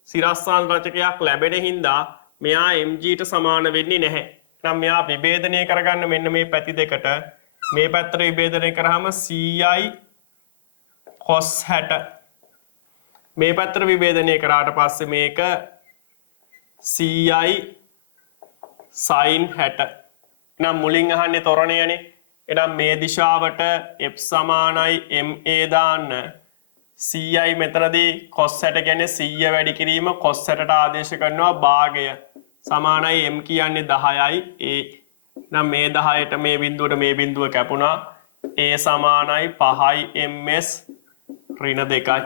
සිරස්ථාන රචකයක් ලැබෙන හින්දා මෙයා mgට සමාන වෙන්නේ නැහැ. එහෙනම් මෙයා විභේදනය කරගන්න මෙන්න මේ පැති දෙකට. මේ පැත්තට විභේදනය කරාම ci cos 60. මේ පැත්තට විභේදනය කරාට පස්සේ මේක ci sin 60. එහෙනම් මුලින් අහන්නේ ත්වරණයනේ. එහෙනම් මේ දිශාවට f සමානයි ma දාන්න ci මෙතනදී cos 60 කියන්නේ 100 වැඩි කිරීම cos 60ට ආදේශ කරනවා භාගය සමානයි m කියන්නේ 10යි a. නම් මේ 10ට මේ බිඳුවට මේ බිඳුව කැපුණා a සමානයි 5යි ms ඍණ 2යි.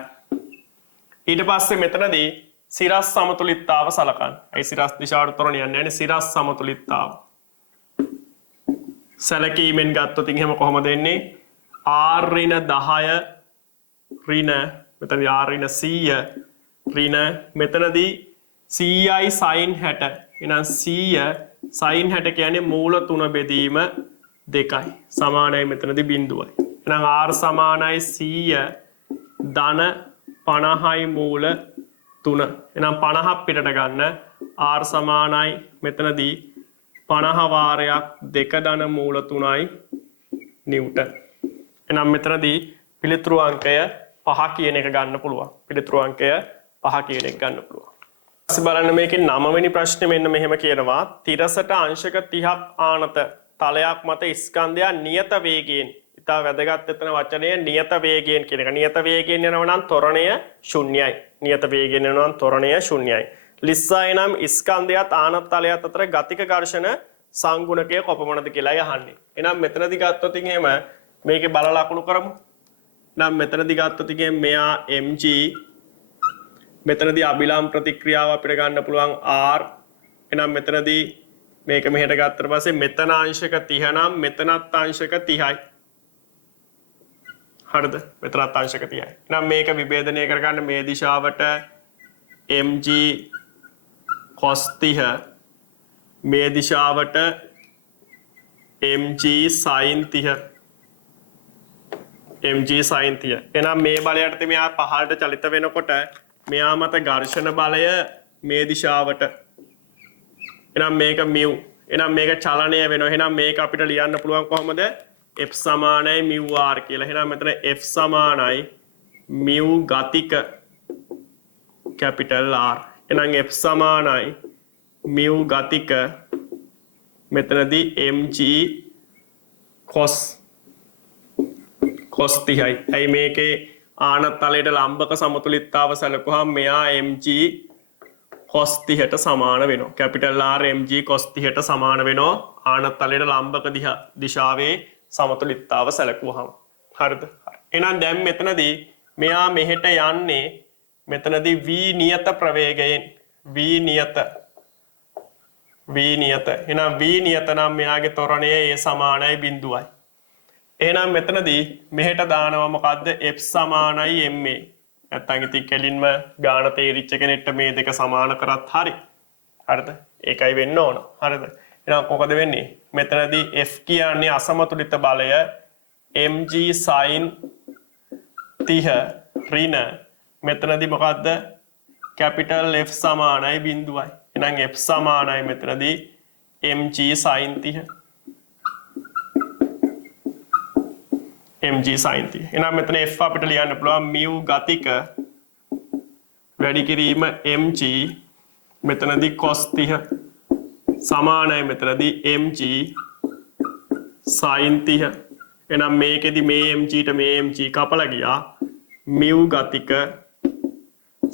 ඊට පස්සේ මෙතනදී සිරස් සමතුලිතතාව සලකන්න. ඒ සිරස් දිශාවට ත්වරණ යන්නේ නැහැ. සිරස් සමතුලිතතාව සැලකීමෙන් ගත්තොත් එහෙම කොහොමද එන්නේ? r ඍණ 10 ඍණ මෙතනදී r ඍණ 100 ඍණ මෙතනදී ci sin 60. එහෙනම් 100 sin 60 කියන්නේ මූල 3 බෙදීම 2යි. සමානයි මෙතනදී බිඳුවයි. එහෙනම් r සමානයි 100 ධන 50යි මූල 3. එහෙනම් 50ක් පිටට ගන්න r සමානයි මෙතනදී 50 වාරයක් 2 ධන මූල 3යි නිව්ටන්. එහෙනම් මෙතනදී පිළිතුරු අංකය 5 කියන එක ගන්න පුළුවන්. පිළිතුරු අංකය 5 කියන එක ගන්න පුළුවන්. ඊට බලන්න මේකේ 9 වෙනි ප්‍රශ්නේ මෙන්න මෙහෙම කියනවා. තිරසට අංශක 30ක් ආනත තලයක් මත ස්කන්ධය නියත වේගයෙන්. ඉතා වැදගත් එතන වචනය නියත වේගයෙන් කියන එක. නියත වේගයෙන් යනවා නම් ත්වරණය ශුන්‍යයි. නියත වේගයෙන් යනවා නම් ත්වරණය ශුන්‍යයි. ලිස්සයි නම් ස්කන්ධයත් ආනත තලයත් අතර ගතික ඝර්ෂණ සංගුණකය කොපමණද කියලායි අහන්නේ. එහෙනම් මෙතනදී ගත්තොත් එහෙම මේකේ බල ලකුණු කරමු. නම් මෙතනදී ගත්තොත් මෙයා mg මෙතනදී අභිලම් ප්‍රතික්‍රියාව අපිට ගන්න පුළුවන් r. එහෙනම් මෙතනදී මේක මෙහෙට ගත්තට පස්සේ මෙතන අංශක 30 නම් මෙතනත් අංශක 30යි. හරිද? මෙතනත් අංශක 30යි. එහෙනම් මේක විභේදනය කරගන්න මේ දිශාවට mg cos 30 මේ දිශාවට mg sin 30. mg sin 30. එහෙනම් මේ බලයට මෙයා පහළට චලිත වෙනකොට මෙයා මත ඝර්ෂණ බලය මේ දිශාවට. එහෙනම් මේක μ. එහෙනම් මේක චලනය වෙනවා. එහෙනම් මේක අපිට ලියන්න පුළුවන් කොහොමද? f සමානයි μ r කියලා. එහෙනම් මෙතන f සමානයි μ ගතික capital R. එහෙනම් f සමානයි μ ගතික මෙතනදී mg cos 30යි. ඇයි මේකේ ආනත තලයට ලම්බක සමතුලිතතාව සැලකුවාම මෙයා mg cos 30ට සමාන වෙනවා. capital R mg cos 30ට සමාන වෙනවා ආනත තලයට ලම්බක දිශාවේ සමතුලිතතාව සැලකුවාම. හරිද? එහෙනම් දැන් මෙතනදී මෙයා මෙහෙට යන්නේ මෙතනදී v නියත ප්‍රවේගයෙන් v නියත. එහෙනම් v නියත නම් මෙයාගේ ත්වරණය a සමානයි බිඳුවයි. එහෙනම් මෙතනදී මෙහෙට දානවා මොකද්ද? f සමානයි ma. නැත්තම් ඉතින් කෙලින්ම ගාන තේරිච්ච කෙනෙක්ට මේ දෙක සමාන කරත් හරි. හරිද? ඒකයි වෙන්න ඕන. හරිද? එහෙනම් මොකද වෙන්නේ? මෙතනදී f කියන්නේ අසමතුලිත බලය mg sin 30 ඍණ මෙතනදී මොකද්ද? capital F සමානයි බිඳුවයි. එහෙනම් f සමානයි මෙතනදී mg sin 30. mg sin 30. එහෙනම් මෙතන f අපිට ලියන්න පුළුවන් μ ගතික වැඩි කිරීම mg මෙතනදී cos 30 සමානයි මෙතනදී mg sin 30. එහෙනම් මේකෙදි මේ mgට මේ mg කපලා ගියා μ ගතික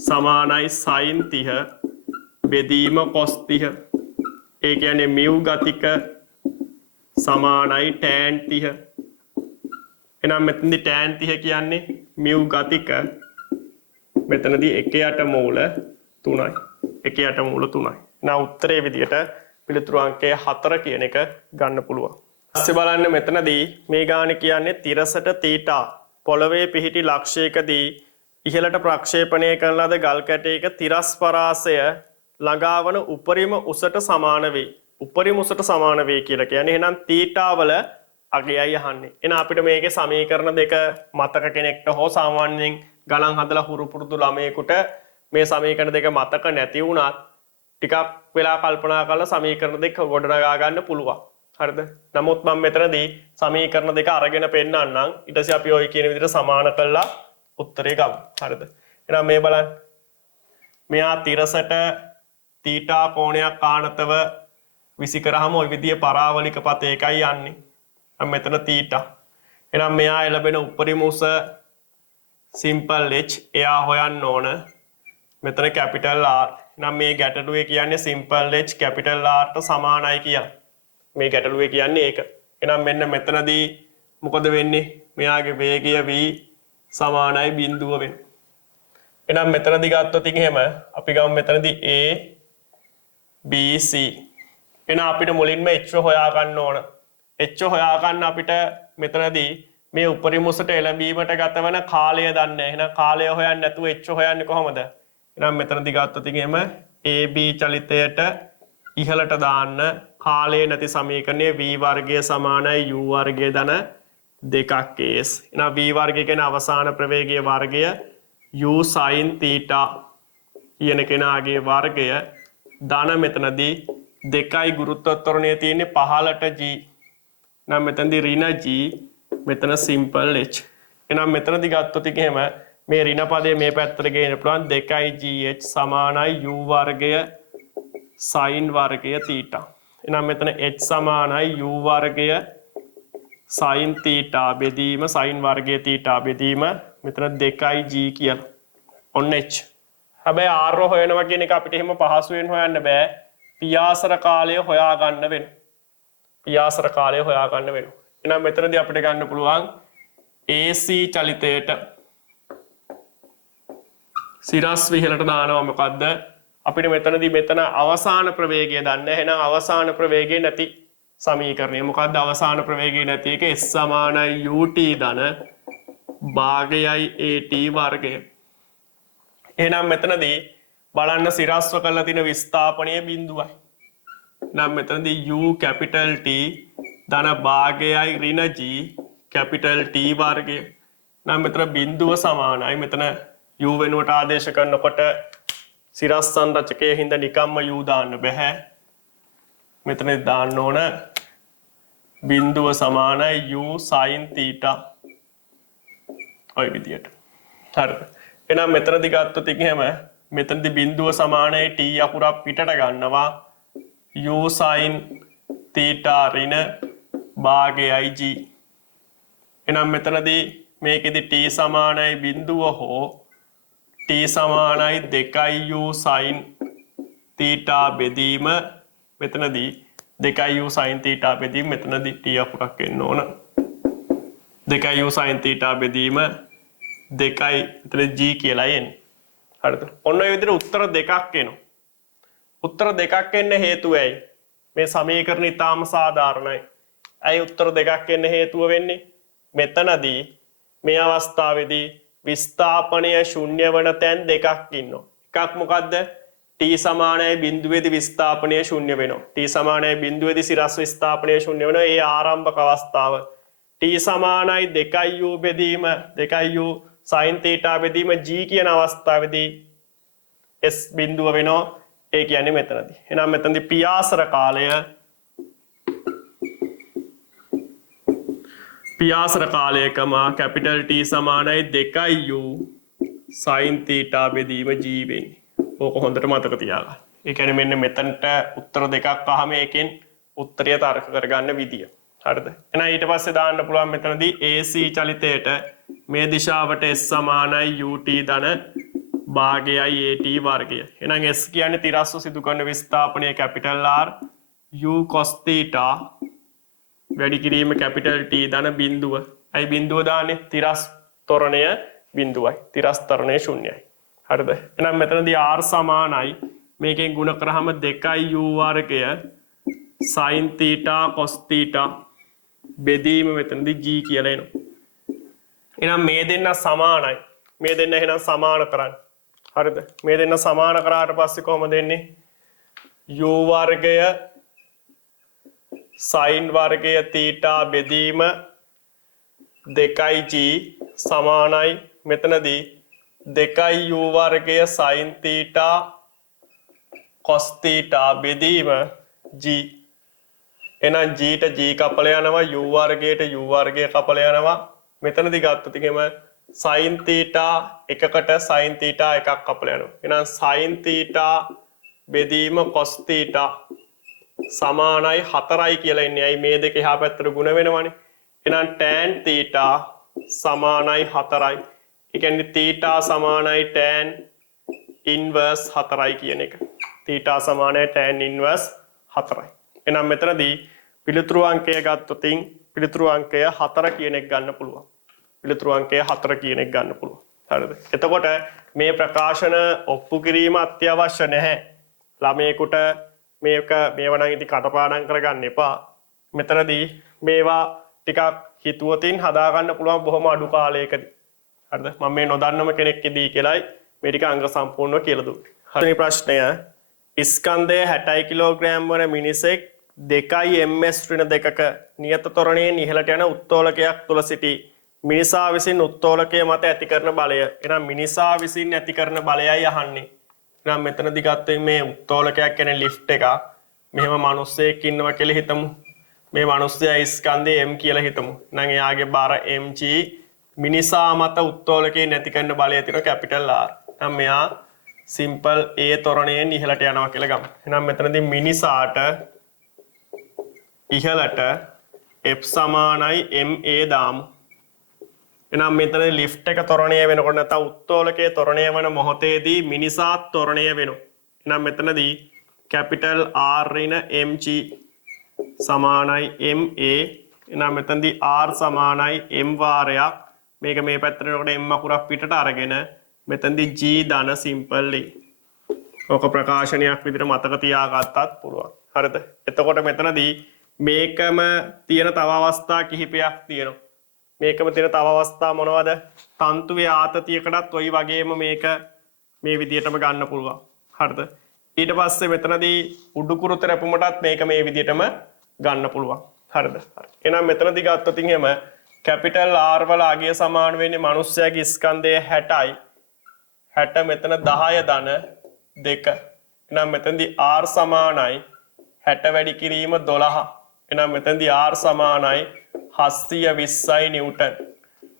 සමානයි sin 30 බෙදීම cos 30. ඒ කියන්නේ μ ගතික සමානයි tan 30. එහෙනම් මෙතනදී tan 30 කියන්නේ μ ගතික මෙතනදී 1 මූල 3යි. 1 මූල 3යි. now උත්තරේ විදියට පිළිතුරු අංකය 4 කියන එක ගන්න පුළුවන්. ඊපස්සේ බලන්න මෙතනදී මේ ගාන කියන්නේ තිරසට තීටා පොළවේ පිහිටි ලක්ෂයකදී ඉහළට ප්‍රක්ෂේපණය කරන ලද ගල් කැටයක තිරස් පරාසය ළඟාවන උපරිම උසට සමාන වේ. උපරිම උසට සමාන වේ කියලා කියන්නේ එහෙනම් තීටා වල අගයයි අහන්නේ. එහෙනම් අපිට මේකේ සමීකරණ දෙක මතක කෙනෙක්ට හෝ සාමාන්‍යයෙන් ගණන් හදලා හුරු පුරුදු ළමයෙකුට මේ සමීකරණ දෙක මතක නැති වුණත් ටිකක් වෙලා කල්පනා කරලා සමීකරණ දෙක ගොඩනගා ගන්න පුළුවන්. හරිද? නමුත් මම මෙතනදී සමීකරණ දෙක අරගෙන පෙන්නන්නම්. ඊට පස්සේ අපි ওই කියන විදිහට සමාන කළා උත්තරේ ගමු. හරිද? එහෙනම් මේ බලන්න. මෙයා තිරසට තීටා කෝණයක් ආනතව විසි කරාම ওই විදිහේ පරාවලික පතයකයි යන්නේ. මෙතන තීටා. එහෙනම් මෙයා ලැබෙන උපරිම උස සිම්පල් h එයා හොයන්න ඕන. මෙතන කැපිටල් R. එහෙනම් මේ ගැටලුවේ කියන්නේ සිම්පල් h කැපිටල් R ට සමානයි කියලා. මේ ගැටලුවේ කියන්නේ ඒක. එහෙනම් මෙන්න මෙතනදී මොකද වෙන්නේ? මෙයාගේ වේගය v සමානයි බිඳුව වෙන. එහෙනම් මෙතනදී ගත්තොත් එහෙම අපි ගමු මෙතනදී a b c. එහෙනම් අපිට මුලින්ම h හොයා ගන්න ඕන. h හොයා ගන්න අපිට මෙතනදී මේ උපරිම උසට එළඹීමට ගතවන කාලය දන්නේ. එහෙනම් කාලය හොයන්නේ නැතුව h හොයන්නේ කොහොමද? එහෙනම් මෙතනදී ගත්තොත් එහෙම ab චලිතයට ඉහළට දාන්න කාලය නැති සමීකරණය v වර්ගය සමානයි u වර්ගය ධන 2ක් s. එහෙනම් v වර්ගය කියන්නේ අවසාන ප්‍රවේගයේ වර්ගය u sin theta කියන කෙනාගේ වර්ගය ධන මෙතනදී 2යි ගුරුත්වාකර්ෂණය තියෙන්නේ 15ට g. නම් මෙතනදී ඍණ g මෙතන සිම්පල් h. එහෙනම් මෙතනදී ගත්තොත් එහෙම මේ ඍණ පදයේ මේ පැත්තට ගේන්න පුළුවන් 2gh සමානයි u වර්ගය sin වර්ගය θ. එහෙනම් මෙතන h සමානයි u වර්ගය sin θ බෙදීම sin වර්ගය θ බෙදීම මෙතන 2g කියලා. ඔන්න h. හැබැයි r හොයනවා කියන එක අපිට එහෙම පහසුවෙන් හොයන්න බෑ. පියාසර කාලය හොයා ගන්න වෙනවා. පියාසර කාලය හොයා ගන්න වෙනවා. එහෙනම් මෙතනදී අපිට ගන්න පුළුවන් AC චලිතයට සිරස් විහෙලට දානවා මොකද්ද? අපිට මෙතනදී මෙතන අවසාන ප්‍රවේගය දන්නේ. එහෙනම් අවසාන ප්‍රවේගය නැති සමීකරණය මොකද්ද? අවසාන ප්‍රවේගය නැති එක S සමානයි UT ධන භාගයයි AT වර්ගය. එහෙනම් මෙතනදී බලන්න සිරස්ව කරලා තියෙන විස්ථාපනීය බිඳුවයි. නම් මෙතනදී U capital T ධන භාගයයි ඍණ G capital T වර්ගය. නම් මෙතන බිඳුව සමානයි. මෙතන U වෙනුවට ආදේශ කරනකොට සිරස් සංරචකයේ හින්දා නිකම්ම U දාන්න බෑ. මෙතන දාන්න ඕන බිඳුව සමානයි U sin theta. ඔය විදියට. හරිද? එහෙනම් මෙතනදී ගත්තොත් එහෙම මෙතනදී බිඳුව සමානයි T අකුරක් පිටට ගන්නවා U sin theta ඍණ භාගයයි G. එහෙනම් මෙතනදී මේකෙදි T සමානයි බිඳුව හෝ T සමානයි 2u sin theta බෙදීම මෙතනදී 2u sin theta බෙදීම මෙතනදී T අකුරක් එන්න ඕන. 2u sin theta බෙදීම 2යි මෙතන G කියලා එන්නේ. හරිද? ඔන්න ඔය විදිහට උත්තර දෙකක් එනවා. උත්තර දෙකක් එන්න හේතුව ඇයි? මේ සමීකරණ ඉතාම සාධාරණයි. ඇයි උත්තර දෙකක් එන්න හේතුව වෙන්නේ? මෙතනදී මේ අවස්ථාවේදී විස්ථාපනය ශුන්‍ය වන තැන් දෙකක් ඉන්නවා. එකක් මොකද්ද? t සමානයි බිඳුවේදී විස්ථාපනය ශුන්‍ය වෙනවා. t සමානයි බිඳුවේදී සිරස් විස්ථාපනය ශුන්‍ය වෙනවා. ඒ ආරම්භක අවස්ථාව. t සමානයි 2u බෙදීම 2u sin theta බෙදීම g කියන අවස්ථාවේදී s බිඳුව වෙනවා. ඒ කියන්නේ මෙතනදී. එහෙනම් මෙතනදී පියාසර කාලය පියාසර කාලයකම කැපිටල් T සමානයි 2u sin theta බෙදීම g වෙන්නේ. ඕක හොඳට මතක තියාගන්න. ඒ කියන්නේ මෙන්න මෙතනට උත්තර දෙකක් අහම එකෙන් උත්තරය තර්ක කරගන්න විදිය. හරිද? එහෙනම් ඊට පස්සේ දාන්න පුළුවන් මෙතනදී AC චලිතයට මේ දිශාවට S සමානයි UT ධන භාගයයි AT වර්ගය. එහෙනම් S කියන්නේ තිරස්ව සිදු කරන විස්ථාපනය capital R U cos theta වැඩි කිරීම කැපිටල් T ධන බිඳුව. අයි බිඳුව දාන්නේ තිරස් ත්වරණය බිඳුවයි. තිරස් ත්වරණය ශුන්‍යයි. හරිද? එහෙනම් මෙතනදී R සමානයි මේකෙන් ගුණ කරාම 2u වර්ගය sin theta cos theta බෙදීම මෙතනදී g කියලා එනවා. එහෙනම් මේ දෙන්න සමානයි. මේ දෙන්න එහෙනම් සමාන කරන්න. හරිද? මේ දෙන්න සමාන කරාට පස්සේ කොහොමද එන්නේ? u වර්ගය sin වර්ගය theta බෙදීම 2g සමානයි මෙතනදී 2u වර්ගය sin theta cos theta බෙදීම g. එහෙනම් g ට g කපල යනවා u වර්ගයට u වර්ගය කපල යනවා. මෙතනදී ගත්තොත් එහෙම sin theta එකකට sin theta එකක් කපල යනවා. එහෙනම් sin theta බෙදීම cos theta සමානයි 4යි කියලා ඉන්නේ. අයි මේ දෙක එහා පැත්තට ගුණ වෙනවනේ. එහෙනම් tan theta සමානයි 4යි. ඒ කියන්නේ theta සමානයි tan inverse 4යි කියන එක. theta සමානයි tan inverse 4යි. එහෙනම් මෙතනදී පිළිතුරු අංකය ගත්තොත් පිළිතුරු අංකය 4 කියන එක ගන්න පුළුවන්. පිළිතුරු අංකය 4 කියන එක ගන්න පුළුවන්. හරිද? එතකොට මේ ප්‍රකාශන ඔප්පු කිරීම අත්‍යවශ්‍ය නැහැ. ළමයෙකුට මේවා නම් ඉතින් කටපාඩම් කරගන්න එපා. මෙතනදී මේවා ටිකක් හිතුවතින් හදා ගන්න පුළුවන් බොහොම අඩු කාලයකදී. හරිද? මම මේ නොදන්නම කෙනෙක් ඉදී කියලායි මේ ටික අංග සම්පූර්ණව කියලා දුන්නේ. හරි ප්‍රශ්නය ස්කන්ධය 60 කිලෝග්‍රෑම් වන මිනිසෙක් 2 ms ඍණ දෙකක නියත ත්වරණයෙන් ඉහළට යන උත්තෝලකයක් තුල සිටි මිනිසා විසින් උත්තෝලකයේ මත ඇති කරන බලය. එහෙනම් මිනිසා විසින් ඇති කරන බලයයි අහන්නේ. එහෙනම් මෙතනදී ගත්තේ මේ උත්තෝලකයක් කියන්නේ ලිෆ්ට් එකක්. මෙහෙම මිනිස්සෙක් ඉන්නවා කියලා හිතමු. මේ මිනිස්සයා ස්කන්ධය m කියලා හිතමු. එහෙනම් එයාගේ බර mg මිනිසා මත උත්තෝලකයේ නැති කරන බලය තියෙන කැපිටල් R. එහෙනම් මෙයා සිම්පල් A ත්වරණයෙන් ඉහළට යනවා කියලා ගමු. එහෙනම් මෙතනදී මිනිසාට ඉහළට F සමානයි MA දාමු. එහෙනම් මෙතන ලිෆ්ට් එක ත්වරණය වෙනකොට නැත්නම් උත්තෝලකයේ ත්වරණය වෙන මොහොතේදී මිනිසා ත්වරණය වෙනවා. එහෙනම් මෙතනදී කැපිටල් R ඍණ mg සමානයි MA. එහෙනම් මෙතනදී R සමානයි m වාරයක්. මේක මේ පැත්තට යනකොට m අකුරක් පිටට අරගෙන මෙතනදී g ධන සිම්පල් A. ඔක ප්‍රකාශනයක් විදිහට මතක තියාගත්තත් පුළුවන්. හරිද? එතකොට මෙතනදී මේකම තියෙන තව අවස්ථා කිහිපයක් තියෙනවා. මේකම තියෙන තව අවස්ථා මොනවද? තන්තුවේ ආතතියකටත් ওই වගේම මේක මේ විදිහටම ගන්න පුළුවන්. හරිද? ඊට පස්සේ මෙතනදී උඩුකුරු තෙරපුමටත් මේක මේ විදිහටම ගන්න පුළුවන්. හරිද? හරි. එහෙනම් මෙතනදී ගත්තොත් එහෙම කැපිටල් R වල අගය සමාන වෙන්නේ මිනිස්යාගේ ස්කන්ධය 60යි. 60 මෙතන 10 ධන 2. එහෙනම් මෙතනදී R සමානයි 60 වැඩි කිරීම 12. එහෙනම් මෙතනදී R සමානයි 720යි නිව්ටන්.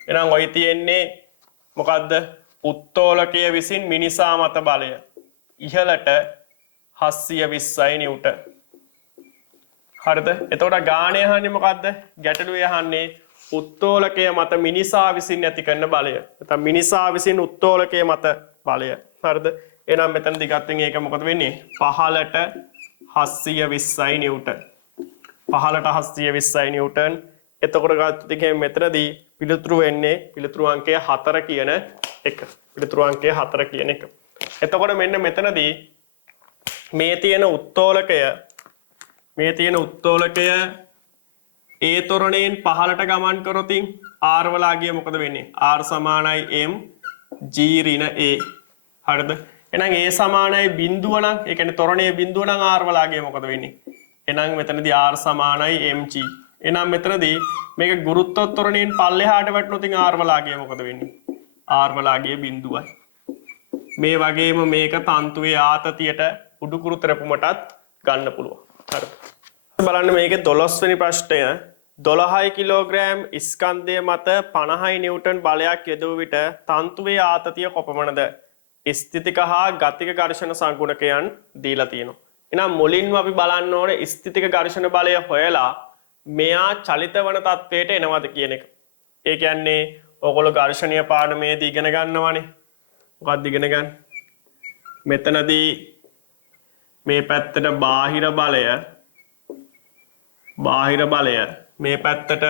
එහෙනම් ඔය තියෙන්නේ මොකද්ද? උත්තෝලකයේ විසින් මිනිසා මත බලය. ඉහළට 720යි නිව්ටන්. හරිද? එතකොට ගාණය අහන්නේ මොකද්ද? ගැටලුවේ අහන්නේ උත්තෝලකයේ මත මිනිසා විසින් ඇති කරන බලය. නැත්නම් මිනිසා විසින් උත්තෝලකයේ මත බලය. හරිද? එහෙනම් මෙතනදී ගත්තෙන් ඒක මොකද වෙන්නේ? 15ට 720යි නිව්ටන්. 15ට 720යි නිව්ටන්. එතකොට ගත්තොත් ඉතින් මෙතනදී පිළිතුරු වෙන්නේ පිළිතුරු අංකය 4 කියන එක. පිළිතුරු අංකය 4 කියන එක. එතකොට මෙන්න මෙතනදී මේ තියෙන උත්තෝලකය A ත්වරණයෙන් පහළට ගමන් කරොත් R වල අගය මොකද වෙන්නේ? R සමානයි m g ඍණ A. හරිද? එහෙනම් A සමානයි බිඳුව නම් ඒ කියන්නේ ත්වරණයේ බිඳුව නම් R වල අගය මොකද වෙන්නේ? එහෙනම් මෙතනදී R සමානයි mg. එහෙනම් මෙතනදී මේක ගුරුත්ව ත්වරණයෙන් පල්ලෙහාට වැටුනොත් R වල අගය මොකද වෙන්නේ? R වල අගය බිඳුවයි. මේ වගේම මේක තන්තුවේ ආතතියට උඩුකුරු තෙරපුමටත් ගන්න පුළුවන්. හරිද? බලන්න මේකේ 12 වෙනි ප්‍රශ්නය 12 කිලෝග්‍රෑම් ස්කන්ධය මත 50 නිව්ටන් බලයක් යෙදුව විට තන්තුවේ ආතතිය කොපමණද? ස්ථිතික හා ගතික ඝර්ෂණ සංගුණකයන් දීලා තියෙනවා. එහෙනම් මුලින්ම අපි බලන්න ඕනේ ස්ථිතික ඝර්ෂණ බලය හොයලා මෙයා චලිත වන තත්වයට එනවද කියන එක. ඒ කියන්නේ ඔයගොල්ලෝ ඝර්ෂණීය පාඩමේදී ඉගෙන ගන්නවානේ. මොකක්ද ඉගෙන ගන්න? මෙතනදී මේ පැත්තට බාහිර බලය මේ පැත්තට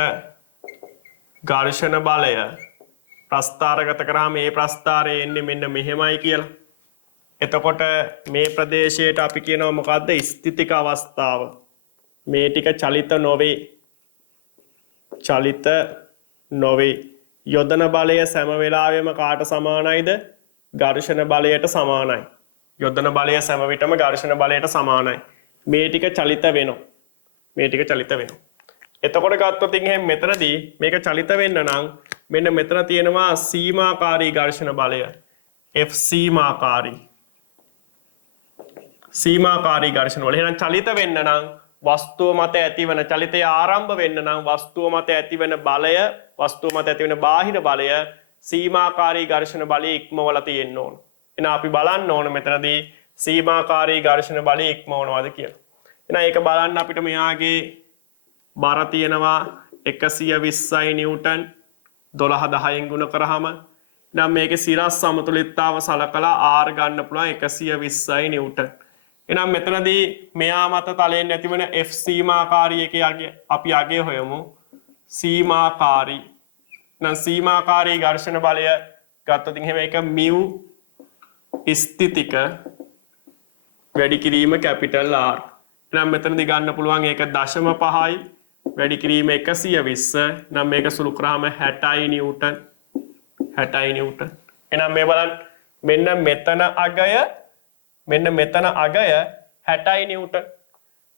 ඝර්ෂණ බලය ප්‍රස්ථාරගත කරාම මේ ප්‍රස්ථාරයේ එන්නේ මෙන්න මෙහෙමයි කියලා. එතකොට මේ ප්‍රදේශයට අපි කියනවා මොකද්ද? ස්ථිතික අවස්ථාව. මේ ටික චලිත නොවේ. යොදන බලය සෑම වෙලාවෙම කාට සමානයිද? ඝර්ෂණ බලයට සමානයි. යොදන බලය සෑම විටම ඝර්ෂණ බලයට සමානයි. මේ ටික චලිත වෙනවා. එතකොට ගත්තොත් එහෙනම් මෙතනදී මේක චලිත වෙන්න නම් මෙන්න මෙතන තියෙනවා සීමාකාරී ඝර්ෂණ බලය. F සීමාකාරී. සීමාකාරී ඝර්ෂණ වල. එහෙනම් චලිත වෙන්න නම් වස්තුව මත ඇතිවන චලිතය ආරම්භ වෙන්න නම් වස්තුව මත ඇතිවන බලය, වස්තුව මත ඇතිවන බාහිර බලය සීමාකාරී ඝර්ෂණ බලය ඉක්මවලා තියෙන්න ඕන. එහෙනම් අපි බලන්න ඕන මෙතනදී සීමාකාරී ඝර්ෂණ බලය ඉක්මවනවාද කියලා. එහෙනම් ඒක බලන්න අපිට මෙයාගේ බර තියෙනවා 120යි නිව්ටන් 12 10න් ගුණ කරාම නම් මේකේ සිරස් සමතුලිතතාව සලකලා R ගන්න පුළුවන් 120යි නිව්ටන්. එහෙනම් මෙතනදී මෙයා මත තලයෙන් ඇතිවන F සීමාකාරී එකේ අපි අගය හොයමු. සීමාකාරී. නම් සීමාකාරී ඝර්ෂණ බලය ගත්තොත් එහෙම ඒක mu ස්ථිතික වැඩි කිරීම කැපිටල් R. එහෙනම් මෙතනදී ගන්න පුළුවන් ඒක 0.5යි වැඩි කිරීම 120. නම් මේක සුළු කරාම 60යි නිව්ටන්. 60යි නිව්ටන්. එහෙනම් මේ බලන්න මෙන්න මෙතන අගය 60යි නිව්ටන්.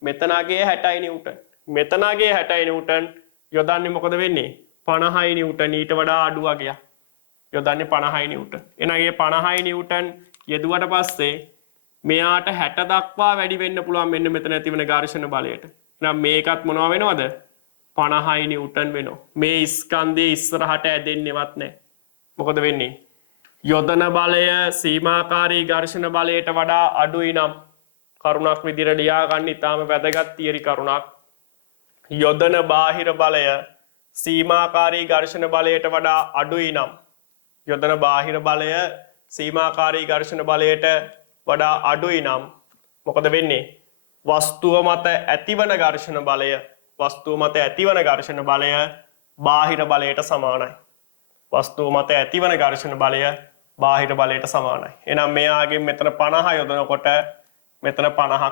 මෙතන අගය 60යි නිව්ටන්. මෙතන අගය 60යි නිව්ටන් යොදන්නේ මොකද වෙන්නේ? 50යි නිව්ටන්. ඊට වඩා අඩු අගයක්. යොදන්නේ 50යි නිව්ටන්. එහෙනම් මේ 50යි නිව්ටන් යෙදුවට පස්සේ මෙයාට 60 දක්වා වැඩි වෙන්න පුළුවන් මෙන්න මෙතන ඇතිවන ඝර්ෂණ බලයට. එහෙනම් මේකත් මොනවා වෙනවද? 50යි නිව්ටන් වෙනවා. මේ ස්කන්ධයේ ඉස්සරහට ඇදෙන්නේවත් නැහැ. මොකද වෙන්නේ? යොදන බලය සීමාකාරී ඝර්ෂණ බලයට වඩා අඩුයි නම් කරුණක් විදිහට ලියා ගන්න ඉතාම වැදගත් තියරි කරුණක්. යොදන බාහිර බලය සීමාකාරී ඝර්ෂණ බලයට වඩා අඩුයි නම් යොදන බාහිර බලය සීමාකාරී ඝර්ෂණ බලයට වඩා අඩුයි නම් මොකද වෙන්නේ? වස්තුව මත ඇතිවන ඝර්ෂණ බලය බාහිර බලයට සමානයි. වස්තුව මත ඇතිවන ඝර්ෂණ බලය බාහිර බලයට සමානයි. එහෙනම් මෙයාගෙන් මෙතන 50 යොදනකොට මෙතන 50ක්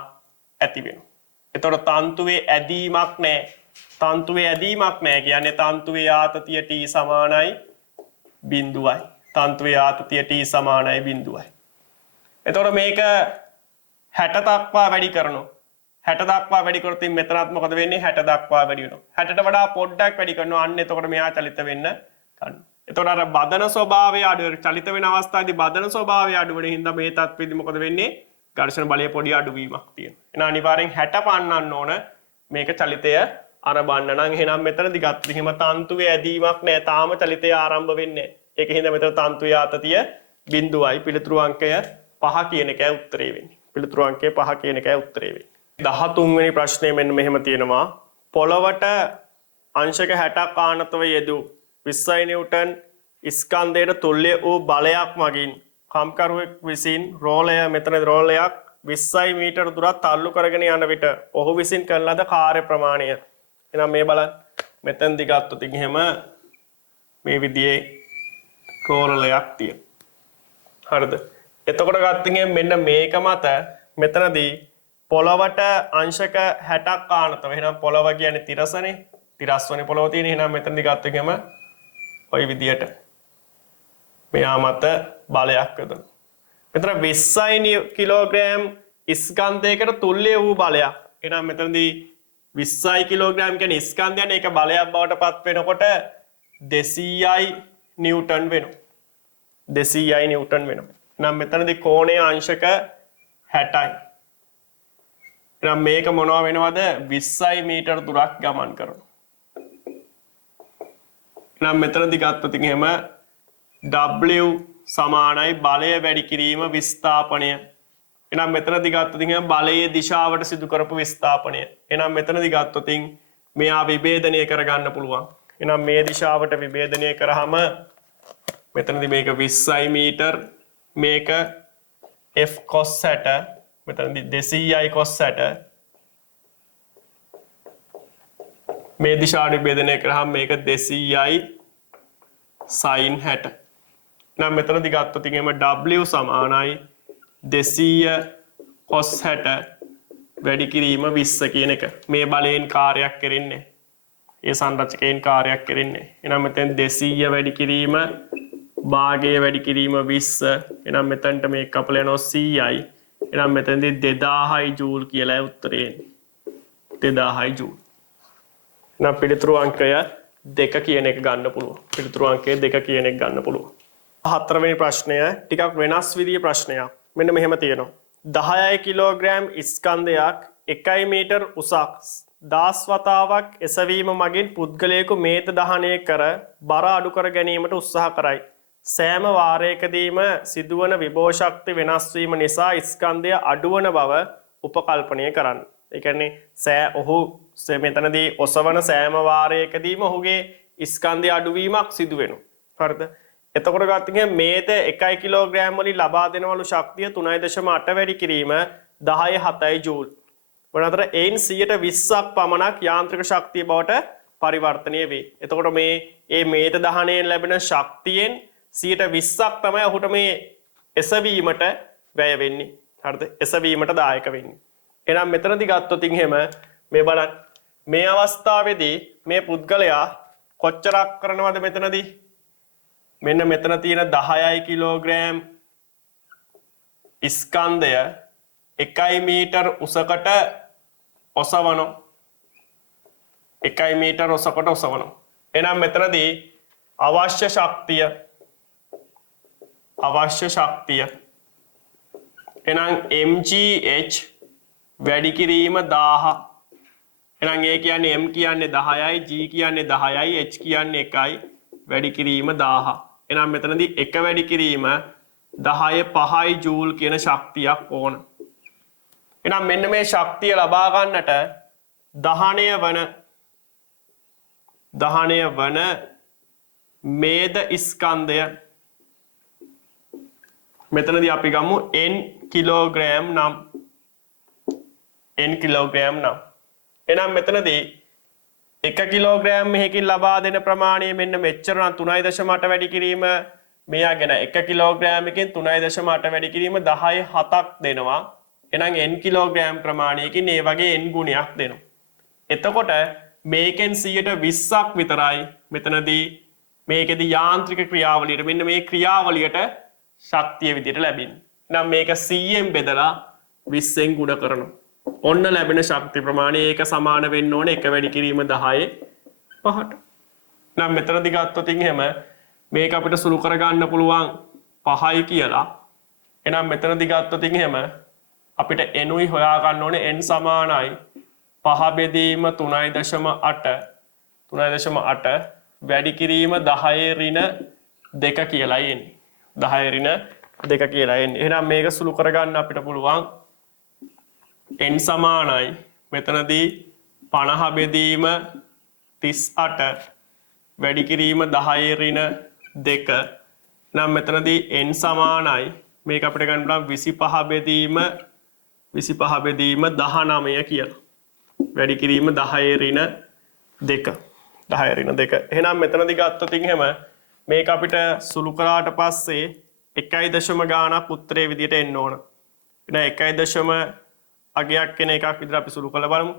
ඇති වෙනවා. එතකොට තන්තුවේ ඇදීමක් නැහැ. තන්තුවේ ඇදීමක් නැහැ කියන්නේ තන්තුවේ ආතතිය T සමානයි 0යි. තන්තුවේ ආතතිය T සමානයි 0යි. එතකොට මේක 60 දක්වා වැඩි කරනවා. 60 දක්වා වැඩි කරොත් මෙතනත් මොකද වෙන්නේ? 60 දක්වා වැඩි වෙනවා. 60ට වඩා පොඩ්ඩක් වැඩි කරනවා. අන්න එතකොට මෙයා චලිත වෙන්න ගන්නවා. එතකොට අර බදන ස්වභාවය අඩු චලිත වෙන අවස්ථාවේදී බදන ස්වභාවය අඩු වෙන හින්දා මේ තත්ත්වෙදී මොකද වෙන්නේ? ඝර්ෂණ බලයේ පොඩි අඩුවීමක් තියෙනවා. එහෙනම් අනිවාර්යෙන් 60 පන්නන්න ඕන මේක චලිතය ආරම්භන්න නම්. එහෙනම් මෙතනදී ගත්තොත් එහෙම තන්තුවේ ඇදීමක් නැහැ. තාම චලිතය ආරම්භ වෙන්නේ නැහැ. ඒකින්ද මෙතන තන්තුවේ ආතතිය 0යි. පිළිතුරු අංකය 5 කියන එකයි උත්තරේ වෙන්නේ. පිළිතුරු අංකය 5 කියන එකයි උත්තරේ වෙන්නේ. 13 වෙනි ප්‍රශ්නේ මෙන්න මෙහෙම තියෙනවා. පොළවට අංශක 60ක් ආනතව යෙදූ 20 නිව්ටන් ස්කන්ධයට තුල්‍ය වූ බලයක් මගින් කම්කරුවෙක් විසින් රෝලය මෙතන රෝලයක් 20 මීටර දුරක් තල්ලු කරගෙන යන විට ඔහු විසින් කරන ලද කාර්ය ප්‍රමාණය. එහෙනම් මේ බලන්න මෙතෙන්දි ගත්තොත් එහෙම මේ විදිහේ රෝලයක් තියෙනවා. හරිද? එතකොට ගත්තොත් මෙන්න මේක මත මෙතනදී පොළවට අංශක 60ක් ආනතව. එහෙනම් පොළව කියන්නේ තිරසනේ. තිරස්වනේ පොළව තියෙන. එහෙනම් මෙතනදී ගත්තොත් එහෙම ඔය විදියට මෙයා මත බලයක් යොදනවා. මෙතන 20 කිලෝග්‍රෑම් ස්කන්ධයකට තුල්‍ය වූ බලයක්. එහෙනම් මෙතනදී 20 කිලෝග්‍රෑම් කියන්නේ ස්කන්ධයනේ ඒක බලයක් බවට පත් වෙනකොට 200යි නිව්ටන් වෙනවා. 200යි නිව්ටන් වෙනවා. එහෙනම් මෙතනදී කෝණයේ අංශක 60යි. එහෙනම් මේක මොනවා වෙනවද? 20 මීටර දුරක් ගමන් කරනවා. එහෙනම් මෙතනදී ගත්තොත් එහෙම W සමානයි බලය වැඩි කිරීම විස්ථාපනය. එහෙනම් මෙතනදී ගත්තොත් එහෙම බලයේ දිශාවට සිදු කරපු විස්ථාපනය. එහෙනම් මෙතනදී ගත්තොත් මෙයා විභේදනය කරගන්න පුළුවන්. එහෙනම් මේ දිශාවට විභේදනය කරාම මෙතනදී මේක 20 මීටර මේක F cos 60 මෙතනදී 200යි cos 60 මේ දිශාවට විභේදනය කරාම මේක 200යි sin 60. නම් මෙතනදී ගත්තොත් එහෙම W සමානයි 200 cos 60 වැඩි කිරීම 20 කියන එක. මේ බලයෙන් කාර්යයක් කරන්නේ. ඒ සංරචකයෙන් කාර්යයක් කරන්නේ. එහෙනම් මෙතෙන් 200 වැඩි කිරීම භාගය වැඩි කිරීම 20. එහෙනම් මෙතනට මේ කපල යනවා 100යි. එහෙනම් මෙතනදී 2000යි ජූල් කියලා උත්තරේ එන්නේ. 2000යි ජූල්. එහෙනම් පිළිතුරු අංකය 2 කියන එක ගන්න පුළුවන්. පිළිතුරු අංකය 2 කියන එක ගන්න පුළුවන්. 4 වෙනි ප්‍රශ්නය ටිකක් වෙනස් විදිහේ ප්‍රශ්නයක්. මෙන්න මෙහෙම තියෙනවා. 10 කිලෝග්‍රෑම් ස්කන්ධයක් 1 මීටර් උසක් 10 වතාවක් එසවීම මගින් පුද්ගලයෙකු මේත දහනය කර බර අඩු කර ගැනීමට උත්සාහ කරයි. සෑම වාරයකදීම සිදුවන විභව ශක්ති වෙනස් වීම නිසා ස්කන්ධය අඩුවන බව උපකල්පනය කරන්න. ඒ කියන්නේ ඔහු මෙතනදී ඔසවන සෑම වාරයකදීම ඔහුගේ ස්කන්ධය අඩුවීමක් සිදු වෙනවා. හරිද? එතකොට ගත්තොත් මේත 1 කිලෝග්‍රෑම් වලින් ලබා දෙනවලු ශක්තිය 3.8 වැඩි කිරීම 10.7 ජූල්. වනතර එයින් 120ක් පමණක් යාන්ත්‍රික ශක්තිය බවට පරිවර්තනය වේ. එතකොට මේ මේත දහනයෙන් ලැබෙන ශක්තියෙන් 120ක් තමයි ඔහුට මේ එසවීමට වැය වෙන්නේ. හරිද? එසවීමට දායක වෙන්නේ. එහෙනම් මෙතනදී ගත්තොත් එහෙම මේ බලන්න මේ අවස්ථාවේදී මේ පුද්ගලයා කොච්චරක් කරනවද මෙතනදී? මෙන්න මෙතන තියෙන 10 කිලෝග්‍රෑම් ස්කන්ධය 1 මීටර් උසකට ඔසවනවා. 1 මීටර් උසකට ඔසවනවා. එහෙනම් මෙතනදී අවශ්‍ය ශක්තිය එහෙනම් mgh වැඩි කිරීම 1000. එහෙනම් ඒ කියන්නේ m කියන්නේ 10යි, g කියන්නේ 10යි, h කියන්නේ 1යි. වැඩි කිරීම 1000. එහෙනම් මෙතනදී 1 වැඩි කිරීම 10.5 ජූල් කියන ශක්තියක් ඕන. එහෙනම් මෙන්න මේ ශක්තිය ලබා ගන්නට දහනය වන මේද ස්කන්ධය මෙතනදී අපි ගමු n කිලෝග්‍රෑම් නම්. එහෙනම් මෙතනදී 1 කිලෝග්‍රෑම් මෙහකින් ලබා දෙන ප්‍රමාණය මෙන්න මෙච්චර නම් 3.8 වැඩි කිරීම මෙයාගෙන 1 කිලෝග්‍රෑමකින් 3.8 වැඩි කිරීම 10.7ක් දෙනවා. එහෙනම් n කිලෝග්‍රෑම් ප්‍රමාණයකින් ඒ වගේ n ගුණයක් දෙනවා. එතකොට මේකෙන් 120ක් විතරයි මෙතනදී මේකෙදි යාන්ත්‍රික ක්‍රියාවලියට මෙන්න මේ ක්‍රියාවලියට ශක්තිය විදිහට ලැබෙන්නේ. එහෙනම් මේක 100ෙන් බෙදලා 20ෙන් ගුණ කරනවා. ඔන්න ලැබෙන ශක්ති ප්‍රමාණය ඒක සමාන වෙන්න ඕනේ 1 වැඩි කිරීම 10.5ට. නම් මෙතනදී ගත්තොත් එහෙම මේක අපිට සුළු කරගන්න පුළුවන් 5යි කියලා. එහෙනම් මෙතනදී ගත්තොත් එහෙම අපිට n උයි හොයා ගන්න ඕනේ n සමානයි 5 බෙදීම 3.8 වැඩි කිරීම 10 ඍණ 2 කියලා එන්නේ. 10 ඍණ 2 කියලා එන්නේ. එහෙනම් මේක සුළු කරගන්න අපිට පුළුවන් n සමානයි මෙතනදී 50 බෙදීම 38 වැඩි කිරීම 10 ඍණ 2 නම් මෙතනදී n සමානයි මේක අපිට ගන්න පුළුවන් 25 බෙදීම 19 කියලා. වැඩි කිරීම 10 ඍණ 2. 10 ඍණ 2. එහෙනම් මෙතනදී ගත්තොත් එහෙම මේක අපිට සුළු කරාට පස්සේ 1 ගානක් උත්තරේ විදියට එන්න ඕන. එහෙනම් 1 අගයක් කෙන එකක් විදිහට අපි සුළු කරලා බලමු.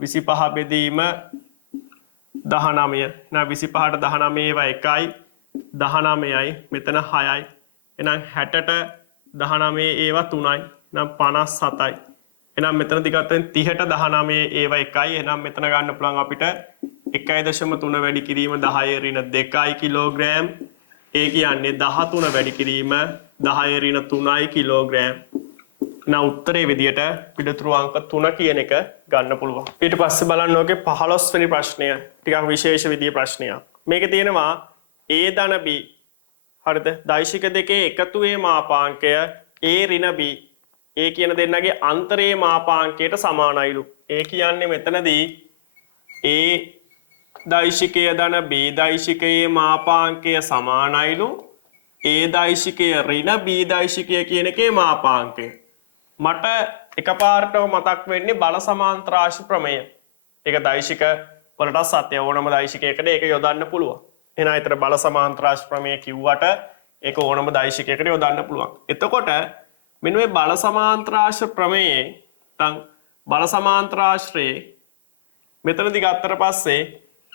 25 බෙදීම 19. එහෙනම් 25ට 19 ඒවා 1යි 19යි මෙතන 6යි. එහෙනම් 60ට 19 ඒවා 3යි. එහෙනම් 57යි. එහෙනම් මෙතනදී ගත්තොත් 30ට 19 ඒවා 1යි. එහෙනම් මෙතන ගන්න පුළුවන් අපිට 1.3 වැඩි කිරීම 10 ඍණ 2යි කිලෝග්‍රෑම්. ඒ කියන්නේ 13 වැඩි කිරීම 10 ඍණ 3යි කිලෝග්‍රෑම්. now උත්තරේ විදියට පිළිතුරු අංක 3 කියන එක ගන්න පුළුවන්. ඊට පස්සේ බලන්න ඕකේ 15 වෙනි ප්‍රශ්නය. ටිකක් විශේෂ විදියේ ප්‍රශ්නයක්. මේකේ තියෙනවා a ධන b. හරිද? දෛශික දෙකේ එකතුවේ මාපාංකය a ඍණ b. a කියන දෙන්නගේ අන්තරයේ මාපාංකයට සමානයිලු. ඒ කියන්නේ මෙතනදී a දෛශිකය ධන b දෛශිකයේ මාපාංකය සමානයිලු. a දෛශිකය ඍණ b දෛශිකය කියන එකේ මාපාංකය. මට එකපාරටම මතක් වෙන්නේ බල සමාන්තරාශි ප්‍රමේය. ඒක දෛශික වලට සත්‍ය ඕනම දෛශිකයකට ඒක යොදන්න පුළුවන්. එහෙනම් ඊතර බල සමාන්තරාශි ප්‍රමේය කිව්වට ඒක ඕනම දෛශිකයකට යොදන්න පුළුවන්. එතකොට මෙන්න මේ බල සමාන්තරාශි ප්‍රමේයේ නැත්නම් බල සමාන්තරාශ්‍රයේ මෙතනදී ගත්තට පස්සේ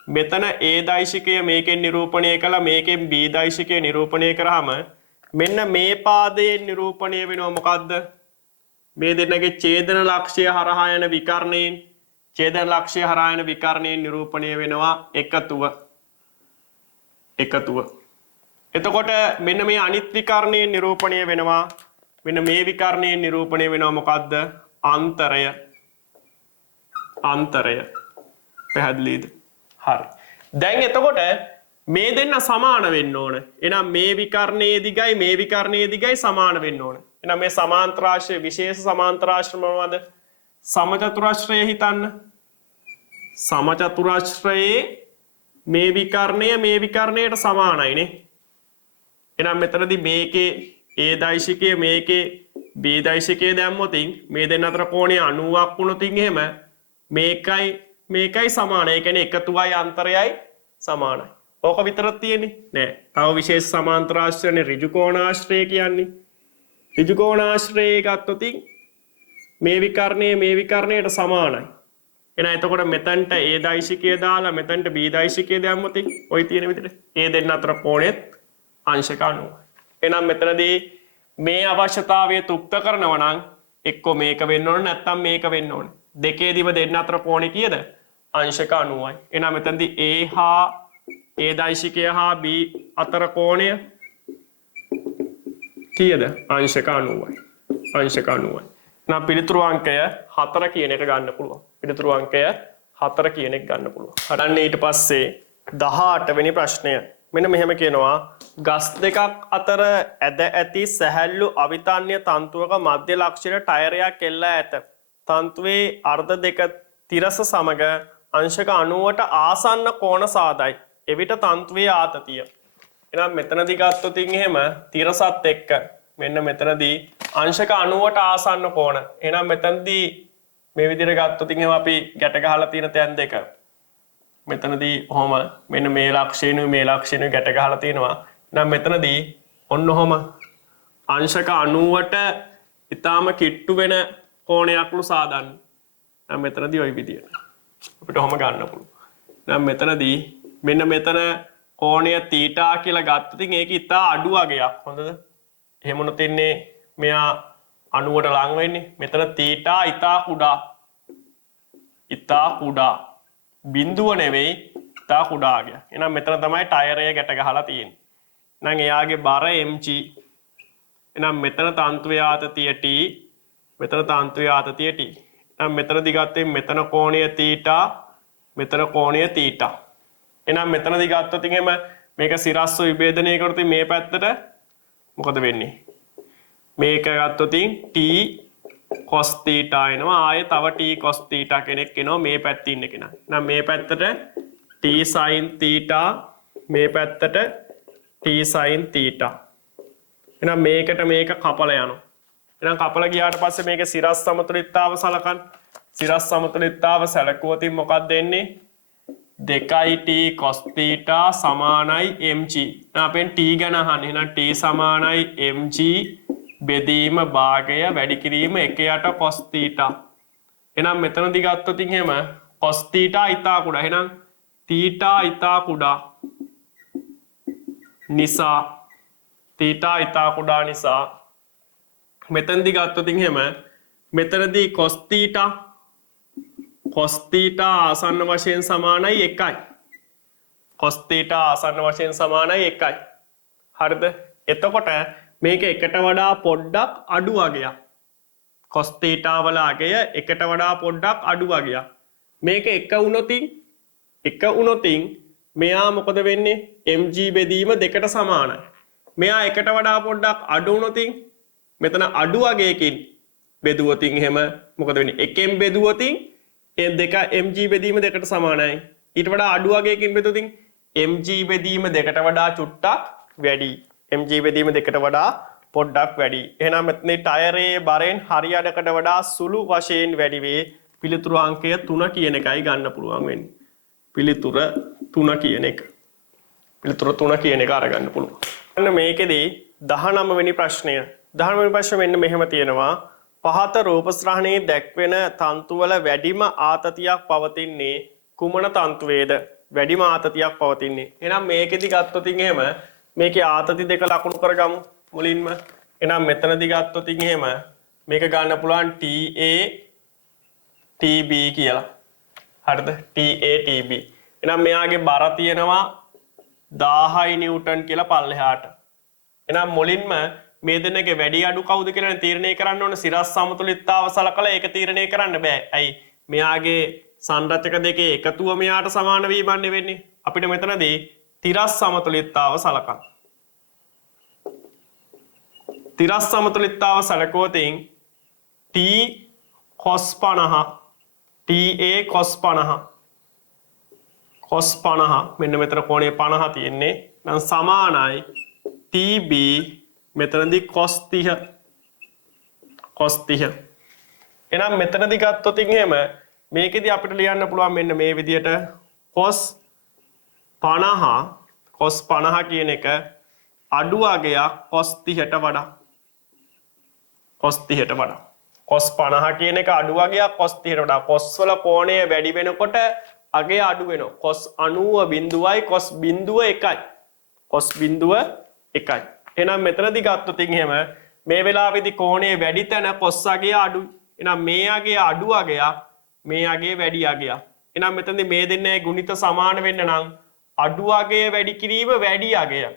මෙතන a දෛශිකය මේකෙන් නිරූපණය කළා මේකෙන් b දෛශිකය නිරූපණය කරාම මෙන්න මේ පාදයෙන් නිරූපණය වෙනවා මොකද්ද? මේ දෙන්නගේ ඡේදන ලක්ෂය හරහා යන විකර්ණයෙන් නිරූපණය වෙනවා එකතුව. එතකොට මෙන්න මේ අනිත් විකර්ණයෙන් නිරූපණය වෙනවා මෙන්න මේ විකර්ණයේ නිරූපණය වෙනවා මොකද්ද? අන්තරය. අන්තරය. පැහැදිලිද? හරි. දැන් එතකොට මේ දෙන්න සමාන වෙන්න ඕන. එහෙනම් මේ විකර්ණයේ දිගයි මේ විකර්ණයේ දිගයි සමාන වෙන්න ඕන. එහෙනම් මේ සමාන්තරාශ්‍රය විශේෂ සමාන්තරාශ්‍රය මොනවද? සමචතුරාශ්‍රය හිතන්න. සමචතුරාශ්‍රයේ මේ විකර්ණය මේ විකර්ණයට සමානයිනේ. එහෙනම් මෙතනදී මේකේ A දෛශිකය මේකේ B දෛශිකය දැම්මොතින් මේ දෙන්න අතර කෝණය 90ක් වුණොතින් එහෙම මේකයි මේකයි සමාන. ඒ කියන්නේ එකතුවයි අන්තරයයි සමානයි. ඕක විතරක් තියෙන්නේ නෑ. තව විශේෂ සමාන්තරාශ්‍රයනේ ඍජු කෝණාශ්‍රය කියන්නේ. ඍජු කෝණාශ්‍රයේ ගත්තොතින් මේ විකර්ණයට සමානයි. එහෙනම් එතකොට මෙතනට A දෛශිකය දාලා මෙතනට B දෛශිකය දැම්මොතින් ওই තියෙන විදිහට ඒ දෙන්න අතර කෝණෙත් අංශක 90. එහෙනම් මෙතනදී මේ අවශ්‍යතාවය තෘප්ත කරනවා නම් එක්ක මේක වෙන්න ඕන නැත්නම් මේක වෙන්න ඕන. දෙකේදීම දෙන්න අතර කෝණේ කීයද? අංශක 90යි. එහෙනම් මෙතනදී A දෛශිකය හා B අතර කෝණය කීයද? අංශක 90යි. අංශක 90යි. එහෙනම් පිළිතුරු අංකය 4 කියන එක ගන්න පුළුවන්. පිළිතුරු අංකය 4 කියන එක ගන්න පුළුවන්. හරන්න ඊට පස්සේ 18 වෙනි ප්‍රශ්නය. මෙන්න මෙහෙම කියනවා ගස් දෙකක් අතර ඇද ඇති සැහැල්ලු අවිතන්‍ය තන්තුවක මධ්‍ය ලක්ෂණ ටයරයක් එල්ලා ඇත. තන්තුවේ අර්ධ දෙක තිරස සමග අංශක 90ට ආසන්න කෝණ සාදයි. එවිට තන්තුවේ ආතතිය. එහෙනම් මෙතනදී ගත්තොත් එහෙම තිරසත් එක්ක මෙන්න මෙතනදී අංශක 90ට ආසන්න කෝණ. එහෙනම් මෙතනදී මේ විදිහට ගත්තොත් එහෙම අපි ගැට ගහලා තියෙන තැන් දෙක. මෙතනදී ඔහොම මෙන්න මේ ලක්ෂණය ගැට ගහලා තියෙනවා. එහෙනම් මෙතනදී ඔන්න ඔහොම අංශක 90ට ඊටාම කිට්ටු වෙන කෝණයක්ලු සාදන්න. දැන් මෙතනදී ওই විදියට අපිට ඔහොම ගන්න පුළුවන්. දැන් මෙතනදී මෙන්න මෙතන කෝණය තීටා කියලා ගත්තොත් ඒක ඉතා අඩු වගේක්. හොඳද? එහෙම වුණොත් ඉන්නේ මෙයා 90ට ලං වෙන්නේ. මෙතන තීටා ඉතා කුඩා බිඳුව නෙවෙයි ඉතා කුඩා ගියා. එහෙනම් මෙතන තමයි ටයරය ගැට ගහලා තියෙන්නේ. එහෙනම් එයාගේ බර mg. එහෙනම් මෙතන තන්තුවේ ආතතිය t, මෙතන තන්තුවේ ආතතිය t. එහෙනම් මෙතනදී ගත්තේ මෙතන කෝණය තීටා, මෙතන කෝණය තීටා. එහෙනම් මෙතනදී ගත්තොත් එහෙම මේක සිරස්ව විභේදනය කරොත් මේ පැත්තට මොකද වෙන්නේ? මේක ගත්තොත් t cos theta එනවා. ආයේ තව t cos theta කෙනෙක් එනවා මේ පැත්තේ ඉන්න කෙනා. එහෙනම් මේ පැත්තට t sin theta, මේ පැත්තට t sin theta. එහෙනම් මේකට මේක කපලා යනවා. එහෙනම් කපලා ගියාට පස්සේ මේකේ සිරස් සමතුලිතතාව සලකන්න. සිරස් සමතුලිතතාව සැලකුවොත් මොකක්ද එන්නේ? 2t cos theta සමානයි mg. එහෙනම් අපෙන් t ගැන අහන්නේ. එහෙනම් t සමානයි mg බෙදීම භාගය වැඩි කිරීම 1/8 cos theta. එහෙනම් මෙතනදී ගත්තොත් එහෙම cos theta ඉතා කුඩා. එහෙනම් theta ඉතා කුඩා නිසා මෙතනදී ගත්තොත් එහෙම මෙතනදී cos theta ආසන්න වශයෙන් සමානයි 1යි. cos theta ආසන්න වශයෙන් සමානයි 1යි. හරිද? එතකොට මේක එකට වඩා පොඩ්ඩක් අඩු වගයක්. cos theta වල අගය එකට වඩා පොඩ්ඩක් අඩු වගයක්. මේක එක වුණොතින් මෙයා මොකද වෙන්නේ? mg බෙදීම 2ට සමානයි. මෙයා එකට වඩා පොඩ්ඩක් අඩු වුණොතින් මෙතන අඩු වගයකින් බෙදුවොතින් එහෙම මොකද වෙන්නේ? එකෙන් බෙදුවොතින් ඒ දෙක mg බෙදීම 2ට සමානයි. ඊට වඩා අඩු වගයකින් බෙදුවොතින් mg බෙදීම 2ට වඩා චුට්ටක් වැඩි. mg බෙදීම 2ට වඩා පොඩ්ඩක් වැඩි. එහෙනම් මෙතන ටයරයේ බරෙන් හරි අඩකට වඩා සුළු වශයෙන් වැඩි වේ. පිළිතුරු අංකය 3 කියන එකයි ගන්න පුළුවන් වෙන්නේ. පිළිතුර 3 කියන එක. පිළිතුර 3 කියන එක අරගන්න පුළුවන්. අන්න මේකෙදී 19 වෙනි ප්‍රශ්නය. 19 වෙනි ප්‍රශ්නේ මෙන්න මෙහෙම තියෙනවා. පහත රූපශ්‍රහණයේ දැක්වෙන තන්තුවල වැඩිම ආතතියක් පවතින්නේ කුමන තන්තුවේද? වැඩිම ආතතියක් පවතින්නේ. එහෙනම් මේකෙදී ගත්තොත් එහෙම මේකේ ආතති දෙක ලකුණු කරගමු මුලින්ම. එහෙනම් මෙතනදී ගත්තොත් එහෙම මේක ගන්න පුළුවන් TA TB කියලා. හරිද? TA TB. එහෙනම් මෙයාගේ බර තියෙනවා 1000 නිව්ටන් කියලා පල්ලෙහාට. එහෙනම් මුලින්ම මේ දෙන්නගේ වැඩි අඩු කවුද කියලා තීරණය කරන්න ඕන. සිරස් සමතුලිතතාව සලකලා ඒක තීරණය කරන්න බෑ. ඇයි? මෙයාගේ සංරචක දෙකේ එකතුව මෙයාට සමාන වීමන්නේ වෙන්නේ. අපිට මෙතනදී තිරස් සමතුලිතතාව සලකන්න. තිරස් සමතුලිතතාව සැලකුවොතින් t cos 50 ta cos 50 cos 50 මෙන්න මෙතන කෝණය 50 තියෙන්නේ නම් සමානයි tb මෙතනදී cos 30 cos 30. එහෙනම් මෙතනදී ගත්තොත් එහෙම මේකෙදි අපිට ලියන්න පුළුවන් මෙන්න මේ විදියට cos 50 කියන එක අඩු අගයක් cos 30ට වඩා. cos 30ට වඩා. cos 50 කියන එක අඩු අගයක් cos 30ට වඩා. cos වල කෝණය වැඩි වෙනකොට අගය අඩු වෙනවා. cos 90.0යි cos 0.1යි. cos 0.1යි. එහෙනම් මෙතනදී ගත්තොත් එහෙම මේ වෙලාවේදී කෝණය වැඩි තැන cos අගය අඩුයි. එහෙනම් මේ අගය අඩු අගයක් මේ අගය වැඩි අගයක්. එහෙනම් මෙතනදී මේ දෙන්නේ ගුණිත සමාන වෙන්න නම් අඩු අගය වැඩි කිරීම වැඩි අගයක්.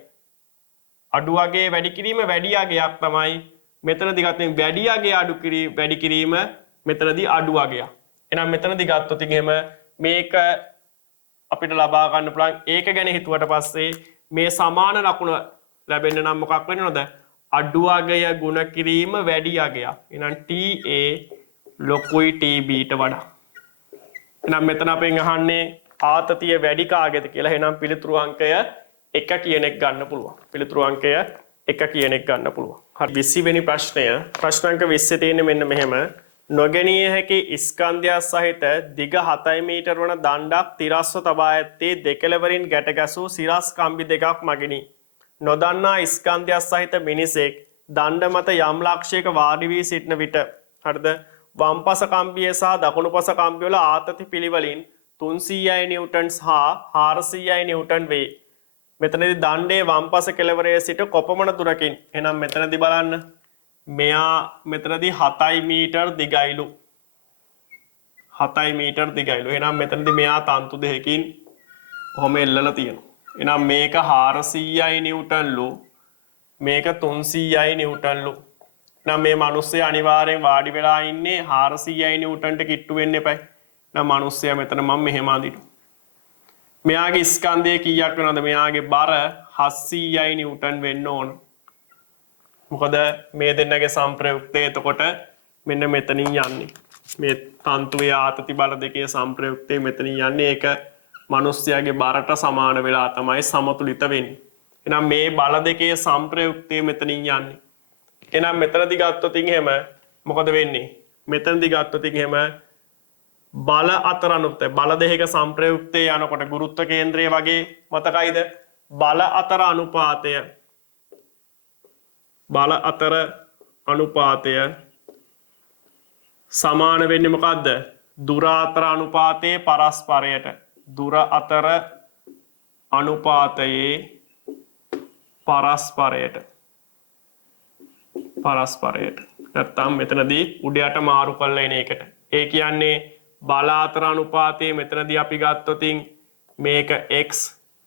අඩු අගය වැඩි කිරීම වැඩි අගයක් තමයි මෙතනදී ගත්තොත් වැඩි අගය වැඩි කිරීම මෙතනදී අඩු අගයක්. එහෙනම් මෙතනදී ගත්තොත් එහෙම මේක අපිට ලබා ගන්න පුළුවන් ඒක ගැන හිතුවට පස්සේ මේ සමාන ලකුණ ලැබෙන්න නම් මොකක් වෙන්නවද? අඩු අගය ගුණ කිරීම වැඩි අගයක්. එහෙනම් TA ලොකුයි TB ට වඩා. එහෙනම් මෙතන අපෙන් අහන්නේ ආතතිය වැඩි කාගේද කියලා. එහෙනම් පිළිතුරු අංකය 1 කියන එක ගන්න පුළුවන්. පිළිතුරු අංකය 1 කියන එක ගන්න පුළුවන්. හරි 20 වෙනි ප්‍රශ්නය. ප්‍රශ්න අංක 20 තියෙන්නේ මෙන්න මෙහෙම. නොගැනීය හැකි ස්කන්ධය සහිත දිග 7 මීටර වන දණ්ඩක් තිරස්ව තබා ඇත්තේ දෙකළවරින් ගැට ගැසූ සිරස් කම්බි දෙකක් මගිනි. නොදන්නා ස්කන්ධය සහිත මිනිසෙක් දණ්ඩ මත යම් ලක්ෂයක වාඩි වී සිටින විට හරිද වම් පස කම්බිය සහ දකුණු පස කම්බිය වල ආතති පිළිවෙලින් 300යි නිව්ටන්ස් හා 400යි නිව්ටන් වේ. මෙතනදී දණ්ඩේ වම් පස කෙළවරේ සිට කොපමණ දුරකින්? එහෙනම් මෙතනදී බලන්න මෙයා මෙතනදී 7 මීටර් දිගයිලු. 7 මීටර් දිගයිලු. එහෙනම් මෙතනදී මෙයා තන්තු දෙකකින් කොහොම එල්ලලා තියෙනවා. එහෙනම් මේක 400යි නිව්ටන්ලු. මේක 300යි නිව්ටන්ලු. නම් මේ මිනිස්සයා අනිවාර්යෙන් වාඩි වෙලා ඉන්නේ 400යි නිව්ටන්ට කිට්ටු වෙන්න එපා. නම් මිනිස්සයා මෙතන මම මෙහෙම අඳිනවා. මෙයාගේ ස්කන්ධය කීයක් වෙනවද? මෙයාගේ බර 700යි නිව්ටන් වෙන්න ඕන. මොකද මේ දෙන්නගේ සම්ප්‍රයුක්තය එතකොට මෙන්න මෙතනින් යන්නේ. මේ තන්තුවේ ආතති බල දෙකේ සම්ප්‍රයුක්තය මෙතනින් යන්නේ. ඒක මිනිස්සයාගේ බරට සමාන වෙලා තමයි සමතුලිත වෙන්නේ. එහෙනම් මේ බල දෙකේ සම්ප්‍රයුක්තය මෙතනින් යන්නේ. එහෙනම් මෙතනදී ගත්තොත් එහෙම මොකද වෙන්නේ? මෙතනදී ගත්තොත් එහෙම බල අතර අනුපාතය බල දෙකක සම්ප්‍රයුක්තය යනකොට ගුරුත්ව කේන්ද්‍රය වගේ මතකයිද? බල අතර අනුපාතය සමාන වෙන්නේ මොකද්ද? දුර අතර අනුපාතයේ පරස්පරයට. දුර අතර අනුපාතයේ පරස්පරයට. නැත්තම් මෙතනදී උඩ යට මාරු කරලා එන එකට. ඒ කියන්නේ බල අතර අනුපාතයේ මෙතනදී අපි ගත්තොතින් මේක x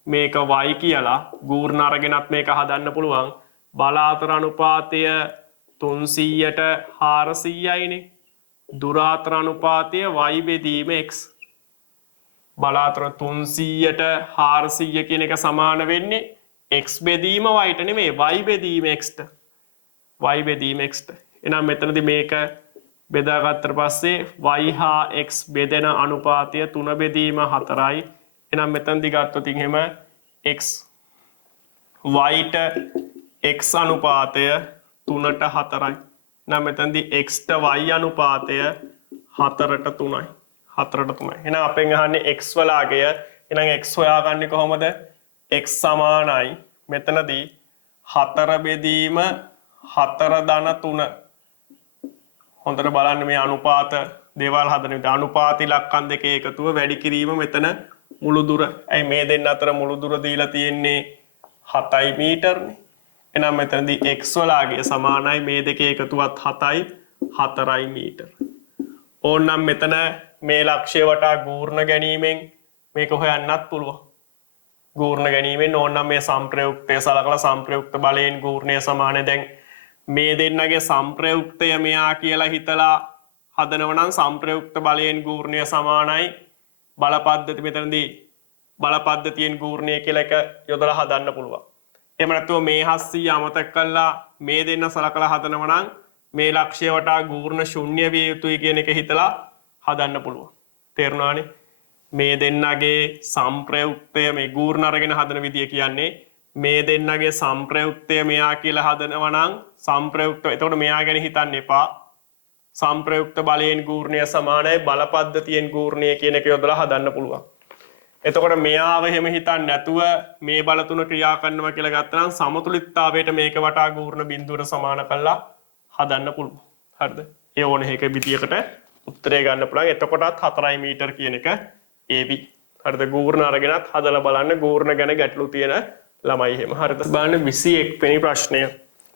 මේක y කියලා ගූර්ණ අරගෙනත් මේක හදන්න පුළුවන්. බල අතර අනුපාතය 300ට 400යිනේ. දුර අතර අනුපාතය y බෙදීම x. බල අතර 300ට 400 කියන එක සමාන වෙන්නේ x බෙදීම y ට නෙමෙයි y බෙදීම x ට. y බෙදීම x ට. එහෙනම් මෙතනදී මේක බෙදාගත්තට පස්සේ y හා x බෙදෙන අනුපාතය 3 බෙදීම 4යි. එහෙනම් මෙතනදී ගත්තොත් එහෙම x y ට x අනුපාතය 3ට 4යි. එහෙනම් මෙතනදී x ට y අනුපාතය 4ට 3යි. 4ට 3යි. එහෙනම් අපෙන් අහන්නේ x වල අගය. එහෙනම් x හොයාගන්නේ කොහොමද? x සමානයි මෙතනදී 4 බෙදීම 4/3. හොඳට බලන්න මේ අනුපාත දේවල් හදන විට අනුපාත ඉලක්කම් දෙකේ එකතුව වැඩි කිරීම මෙතන මුළු දුර. ඇයි මේ දෙන්න අතර මුළු දුර දීලා තියෙන්නේ 7 මීටර්නේ. එහෙනම් මෙතනදී x වල අගය සමානයි මේ දෙකේ එකතුවත් 7යි 4යි මීටර. ඕනනම් මෙතන මේ ලක්ෂ්‍ය වටා ගූර්ණ ගැනීමෙන් මේක හොයන්නත් පුළුවන්. ගූර්ණ ගැනීමෙන් ඕනනම් මේ සම්ප්‍රයුක්තය සලකලා සම්ප්‍රයුක්ත බලයෙන් ගූර්ණය සමානයි දැන් මේ දෙන්නගේ සම්ප්‍රයුක්තය මෙයා කියලා හිතලා හදනවා නම් සම්ප්‍රයුක්ත බලයෙන් ගූර්ණය සමානයි බල පද්ධති මෙතනදී බල පද්ධතියෙන් ගූර්ණය කියලා එක යොදලා හදන්න පුළුවන්. එහෙම නැත්නම් මේ 700 අමතක කළා මේ දෙන්න සලකලා හදනවා නම් මේ ලක්ෂ්‍ය වටා ගූර්ණ ශුන්‍ය විය යුතුයි කියන එක හිතලා හදන්න පුළුවන්. තේරුණානේ? මේ දෙන්නගේ සම්ප්‍රයුක්තය මේ ගූර්ණ අරගෙන හදන විදිය කියන්නේ මේ දෙන්නගේ සම්ප්‍රයුක්තය මෙයා කියලා හදනවා නම් සම්ප්‍රයුක්ත එතකොට මෙයා ගැන හිතන්න එපා. සම්ප්‍රයුක්ත බලයෙන් ගූර්ණය සමානයි බල පද්ධතියෙන් ගූර්ණය කියන එක යොදලා හදන්න පුළුවන්. එතකොට මෙයාව එහෙම හිතන්නේ නැතුව මේ බල තුන ක්‍රියා කරනවා කියලා ගත්තා නම් සමතුලිතතාවයට මේක වටා ගූර්ණ බිඳුවට සමාන කරලා හදන්න පුළුවන්. හරිද? ඒ ඕනේ එක විදියකට උත්තරය ගන්න පුළුවන්. එතකොටත් 4 මීටර කියන එක AB. හරිද? ගූර්ණ අරගෙනත් හදලා බලන්න ගූර්ණ ගැන ගැටලු තියෙන ළමයි එහෙම. හරිද? බලන්න 21 වෙනි ප්‍රශ්නය.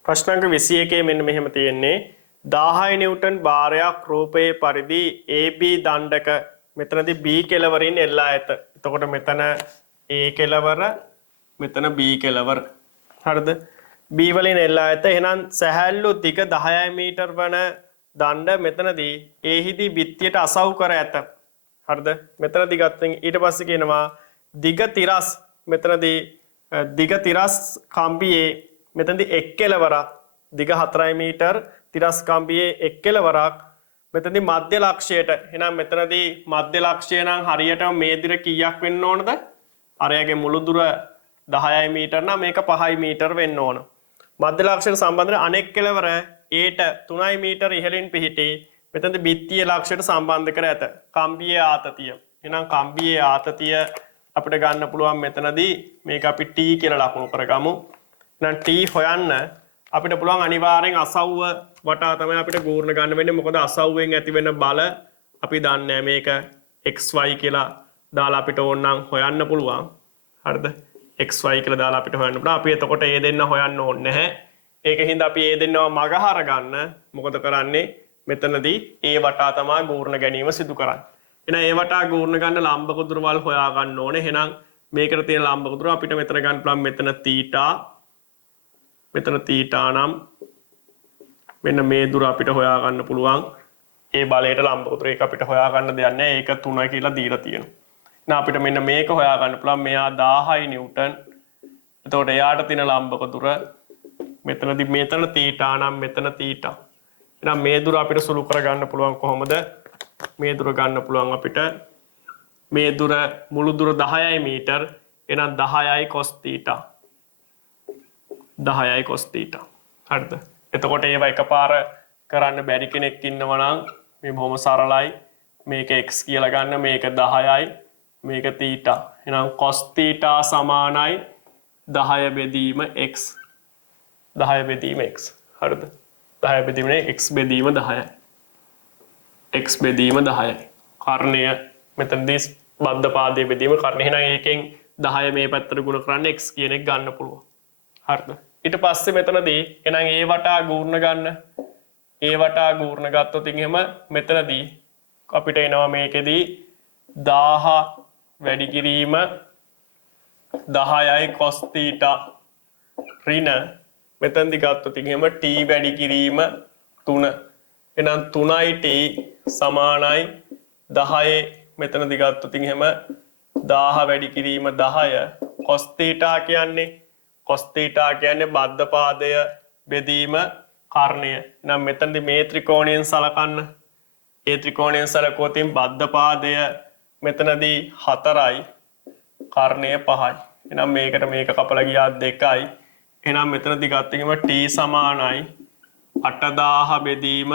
ප්‍රශ්නාංක 21 මෙන්න මෙහෙම තියෙන්නේ 10 නිව්ටන් භාරයක් රූපයේ පරිදි AB දණ්ඩක මෙතනදී B කෙලවරින් එල්ලා ඇත. එතකොට මෙතන A කෙලවර මෙතන B කෙලවර. හරිද? B වලින් එල්ලා ඇත. එහෙනම් සැහැල්ලු දිග 10 මීටර වන දණ්ඩ මෙතනදී A හිදී බිත්තියට අසව් කර ඇත. හරිද? මෙතනදී ගත්තෙන් ඊට පස්සේ කියනවා දිග තිරස් මෙතනදී දිග තිරස් කම්බියේ මෙතනදී එක් කෙලවරක් දිග 4 මීටර තිරස් කම්බියේ එක් කෙලවරක් මෙතනදී මධ්‍ය ලක්ෂයට. එහෙනම් මෙතනදී මධ්‍ය ලක්ෂය නම් හරියටම මේ දිර කීයක් වෙන්න ඕනද? අරයාගේ මුළු දුර 10 මීටර නම් මේක 5 මීටර වෙන්න ඕන. මධ්‍ය ලක්ෂයට සම්බන්ධ අනෙක් කෙලවර Aට 3 මීටර ඉහළින් පිහිටි මෙතනදී බිත්තියේ ලක්ෂයට සම්බන්ධ කර ඇත. කම්බියේ ආතතිය. එහෙනම් කම්බියේ ආතතිය අපිට ගන්න පුළුවන් මෙතනදී මේක අපි T කියලා ලකුණු කරගමු. එහෙනම් T හොයන්න අපිට පුළුවන් අනිවාර්යෙන් අසව්ව වටා තමයි අපිට ගූර්ණ ගන්න වෙන්නේ. මොකද අසව්වෙන් ඇති වෙන බල අපි දන්නේ මේක xy කියලා දාලා අපිට ඕනනම් හොයන්න පුළුවන්. හරිද? xy කියලා දාලා අපිට හොයන්න පුළුවන්. අපි එතකොට A දෙන්න හොයන්න ඕනේ නැහැ. ඒකින්ද අපි A දෙන්නව මගහර ගන්න මොකද කරන්නේ? මෙතනදී A වටා තමයි ගූර්ණ ගැනීම සිදු කරන්නේ. එහෙනම් A වටා ගූර්ණ ගන්න ලම්බක දුරවල් හොයා ගන්න ඕනේ. එහෙනම් මේකට තියෙන ලම්බක දුර අපිට මෙතන ගන්න පුළුවන් මෙතන θ මෙතන θ නම් මෙන්න මේ දුර අපිට හොයා ගන්න පුළුවන්. ඒ බලයට ලම්බක දුර ඒක අපිට හොයා ගන්න දෙයක් නැහැ. ඒක 3 කියලා දීලා තියෙනවා. එහෙනම් අපිට මෙන්න මේක හොයා ගන්න පුළුවන්. මෙයා 1000 නිව්ටන්. එතකොට එයාට තියෙන ලම්බක දුර මෙතනදී මෙතන θ නම් මෙතන θ. එහෙනම් මේ දුර අපිට සුළු කර ගන්න පුළුවන් කොහොමද? මේ දුර ගන්න පුළුවන් අපිට මේ දුර මුළු දුර 10 මීටර. එහෙනම් 10යි cos θ. 10යි cos θ. හරිද? එතකොට ඒව එකපාර කරන්න බැරි කෙනෙක් ඉන්නවා නම් මේ බොහොම සරලයි. මේක x කියලා ගන්න මේක 10යි මේක θ. එහෙනම් cos θ සමානයි 10 බෙදීම x. 10 බෙදීම x. හරිද? 10 බෙදීම x බෙදීම 10යි. x බෙදීම 10යි. කර්ණය මෙතනදී බද්ධ පාදයේ බෙදීම කර්ණය. එහෙනම් ඒකෙන් 10 මේ පැත්තට ගුණ කරන්න x කියන එක ගන්න පුළුවන්. හරිද? ඊට පස්සේ මෙතනදී එහෙනම් A වටා ගූර්ණ ගන්න. A වටා ගූර්ණ ගත්තොත් එහෙම මෙතනදී අපිට එනවා මේකෙදී 1000 වැඩි කිරීම 10යි cos θ ඍණ මෙතනදී ගත්තොත් එහෙම t වැඩි කිරීම 3. එහෙනම් 3යි t සමානයි 10 මෙතනදී ගත්තොත් එහෙම 1000 වැඩි කිරීම 10 cos θ කියන්නේ cos θ කියන්නේ බද්ධ පාදය බෙදීම කර්ණය. එහෙනම් මෙතනදී මේ ත්‍රිකෝණයෙන් සලකන්න. ඒ ත්‍රිකෝණයෙන් සලකුවොත් බද්ධ පාදය මෙතනදී 4යි කර්ණය 5යි. එහෙනම් මේකට මේක කපලා ගියා 2යි. එහෙනම් මෙතනදී ගත්තොත් t සමානයි 8000 බෙදීම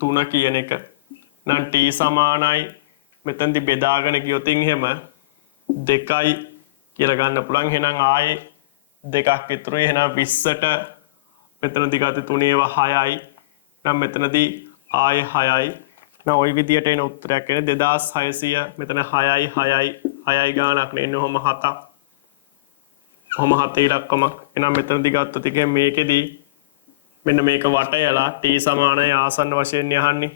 3 කියන එක. එහෙනම් t සමානයි මෙතනදී බෙදාගෙන ගියොත් එහෙම 2යි කියලා ගන්න පුළුවන්. එහෙනම් ආයේ දෙකක් ඉතුරුයි. එහෙනම් 20ට මෙතනදී ගත්තේ 3 ඒවා 6යි. නම් මෙතනදී ආයේ 6යි. නම් ওই විදියට එන උත්තරයක් එන්නේ 2600. මෙතන 6යි 6යි 6යි ගානක් නේ එන්නේ. ඔහොම 7ක්. ඔහොම 7 ඉලක්කමක්. එහෙනම් මෙතනදී ගත්තොත් ඉතින් මේකෙදී මෙන්න මේක වටයලා t සමානයි ආසන්න වශයෙන් යහන්නේ.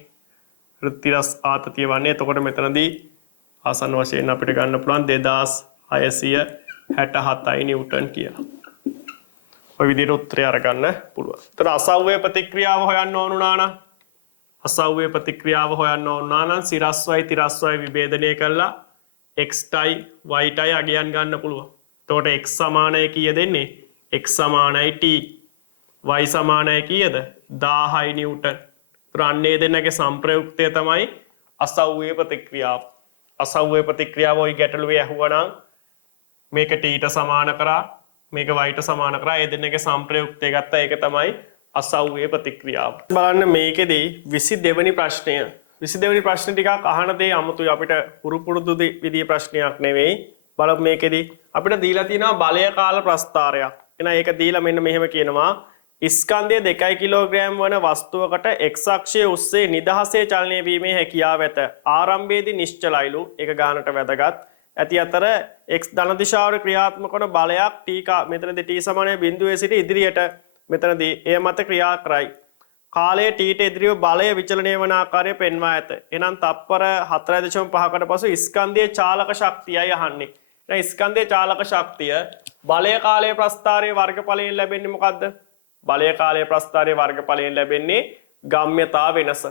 ෘත්තිරස් ආතතිය වන්නේ. එතකොට මෙතනදී ආසන්න වශයෙන් අපිට ගන්න පුළුවන් 2667යි නිව්ටන් කියලා. ඔය විදිහට උත්තරය අරගන්න පුළුවන්. ඒතර අසව්‍ය ප්‍රතික්‍රියාව හොයන්න ඕන වුණා නම් අසව්‍ය ප්‍රතික්‍රියාව හොයන්න ඕන වුණා නම් සිරස්වයි තිරස්වයි විභේදනය කළා x ටයි y ටයි අගයන් ගන්න පුළුවන්. එතකොට x සමානයි කීය දෙන්නේ? x සමානයි t. y සමානයි කීයද? 1000 නිව්ටන්. අන්නේ දෙන්නගේ සංප්‍රයුක්තය තමයි අසව්‍ය ප්‍රතික්‍රියාව. අසව්‍ය ප්‍රතික්‍රියාව ඔය ගැටලුවේ ඇහුවනම් මේක t ට සමාන කරා මේක y ට සමාන කරා ඒ දෙන්නගේ සංප්‍රයුක්තය ගත්තා. ඒක තමයි අසව්‍ය ප්‍රතික්‍රියාව. බලන්න මේකෙදී 22 වෙනි ප්‍රශ්නය. 22 වෙනි ප්‍රශ්න ටිකක් අහන දේ අමුතුයි අපිට පුරුදු විදිහේ ප්‍රශ්නයක් නෙවෙයි. බලමු මේකෙදී අපිට දීලා තියෙනවා බලය කාල ප්‍රස්ථාරයක්. එහෙනම් ඒක දීලා මෙන්න මෙහෙම කියනවා ස්කන්ධය 2 කිලෝග්‍රෑම් වන වස්තුවකට x අක්ෂයේ ඔස්සේ නිදහසේ චලනය වීමේ හැකියාව ඇත. ආරම්භයේදී නිශ්චලයිලු ඒක ගානට වැදගත්. ඇති අතර x ධන දිශාවට ක්‍රියාත්මක වන බලයක් t මෙතනදී t සමානයි බිඳුවේ සිට ඉදිරියට මෙතනදී එය මත ක්‍රියා කරයි. කාලයේ t ට ඉදිරිව බලය විචලනය වන ආකාරය පෙන්වා ඇත. එහෙනම් තප්පර 4.5කට පසු ස්කන්ධයේ චාලක ශක්තියයි අහන්නේ. එහෙනම් ස්කන්ධයේ චාලක ශක්තිය බලය කාලයේ ප්‍රස්ථාරයේ වර්ගඵලයෙන් ලැබෙන්නේ මොකද්ද? බලය කාලයේ ප්‍රස්ථාරයේ වර්ගඵලයෙන් ලැබෙන්නේ ගම්ම්‍යතා වෙනස.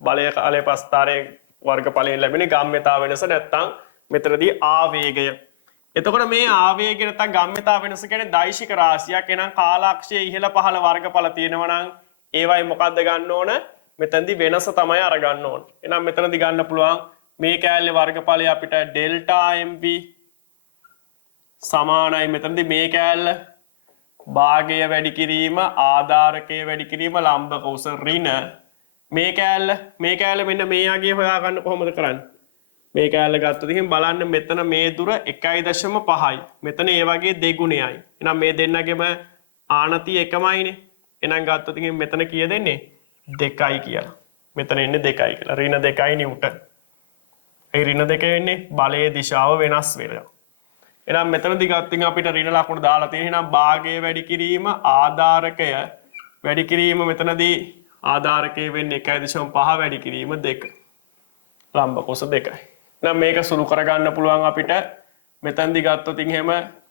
බලය කාලයේ ප්‍රස්ථාරයේ වර්ගඵලයෙන් ලැබෙන්නේ ගම්ම්‍යතා වෙනස නැත්නම් මෙතනදී ආවේගය. එතකොට මේ ආවේගය නැත්නම් ගම්ම්‍යතා වෙනස කියන්නේ දෛශික රාශියක්. එහෙනම් කාලාක්ෂයේ ඉහළ පහළ වර්ගඵල තියෙනවා නම් ඒවයි මොකද්ද ගන්න ඕන? මෙතනදී වෙනස තමයි අරගන්න ඕන. එහෙනම් මෙතනදී ගන්න පුළුවන් මේ කෑල්ලේ වර්ගඵලය අපිට ඩෙල්ටා mv සමානයි මෙතනදී මේ කෑල්ල භාගය වැඩි කිරීම ආධාරකය වැඩි කිරීම ලම්බක උස ඍණ මේ කෑල්ල මෙන්න මේ අගය හොයාගන්න කොහොමද කරන්නේ? මේ කෑල්ල ගත්තොත් ඉතින් බලන්න මෙතන මේ දුර 1.5යි. මෙතන ඒ වගේ දෙගුණයයි. එහෙනම් මේ දෙන්නගෙම ආනතිය එකමයිනේ. එහෙනම් ගත්තොත් ඉතින් මෙතන කීයද එන්නේ? 2යි කියලා. මෙතන එන්නේ 2යි කියලා. ඍණ 2යි නිව්ටන්. ඒ ඍණ 2 වෙන්නේ බලයේ දිශාව වෙනස් වෙනවා. එහෙනම් මෙතනදී ගත්තින් අපිට ඍණ ලකුණු දාලා තියෙන. එහෙනම් භාගය වැඩි කිරීම ආධාරකය වැඩි කිරීම මෙතනදී ආධාරකයේ වෙන්නේ 1.5 වැඩි කිරීම 2. ලම්බ කොස 2යි. එහෙනම් මේක සුළු කරගන්න පුළුවන් අපිට. මෙතනදී ගත්තොත් එහෙම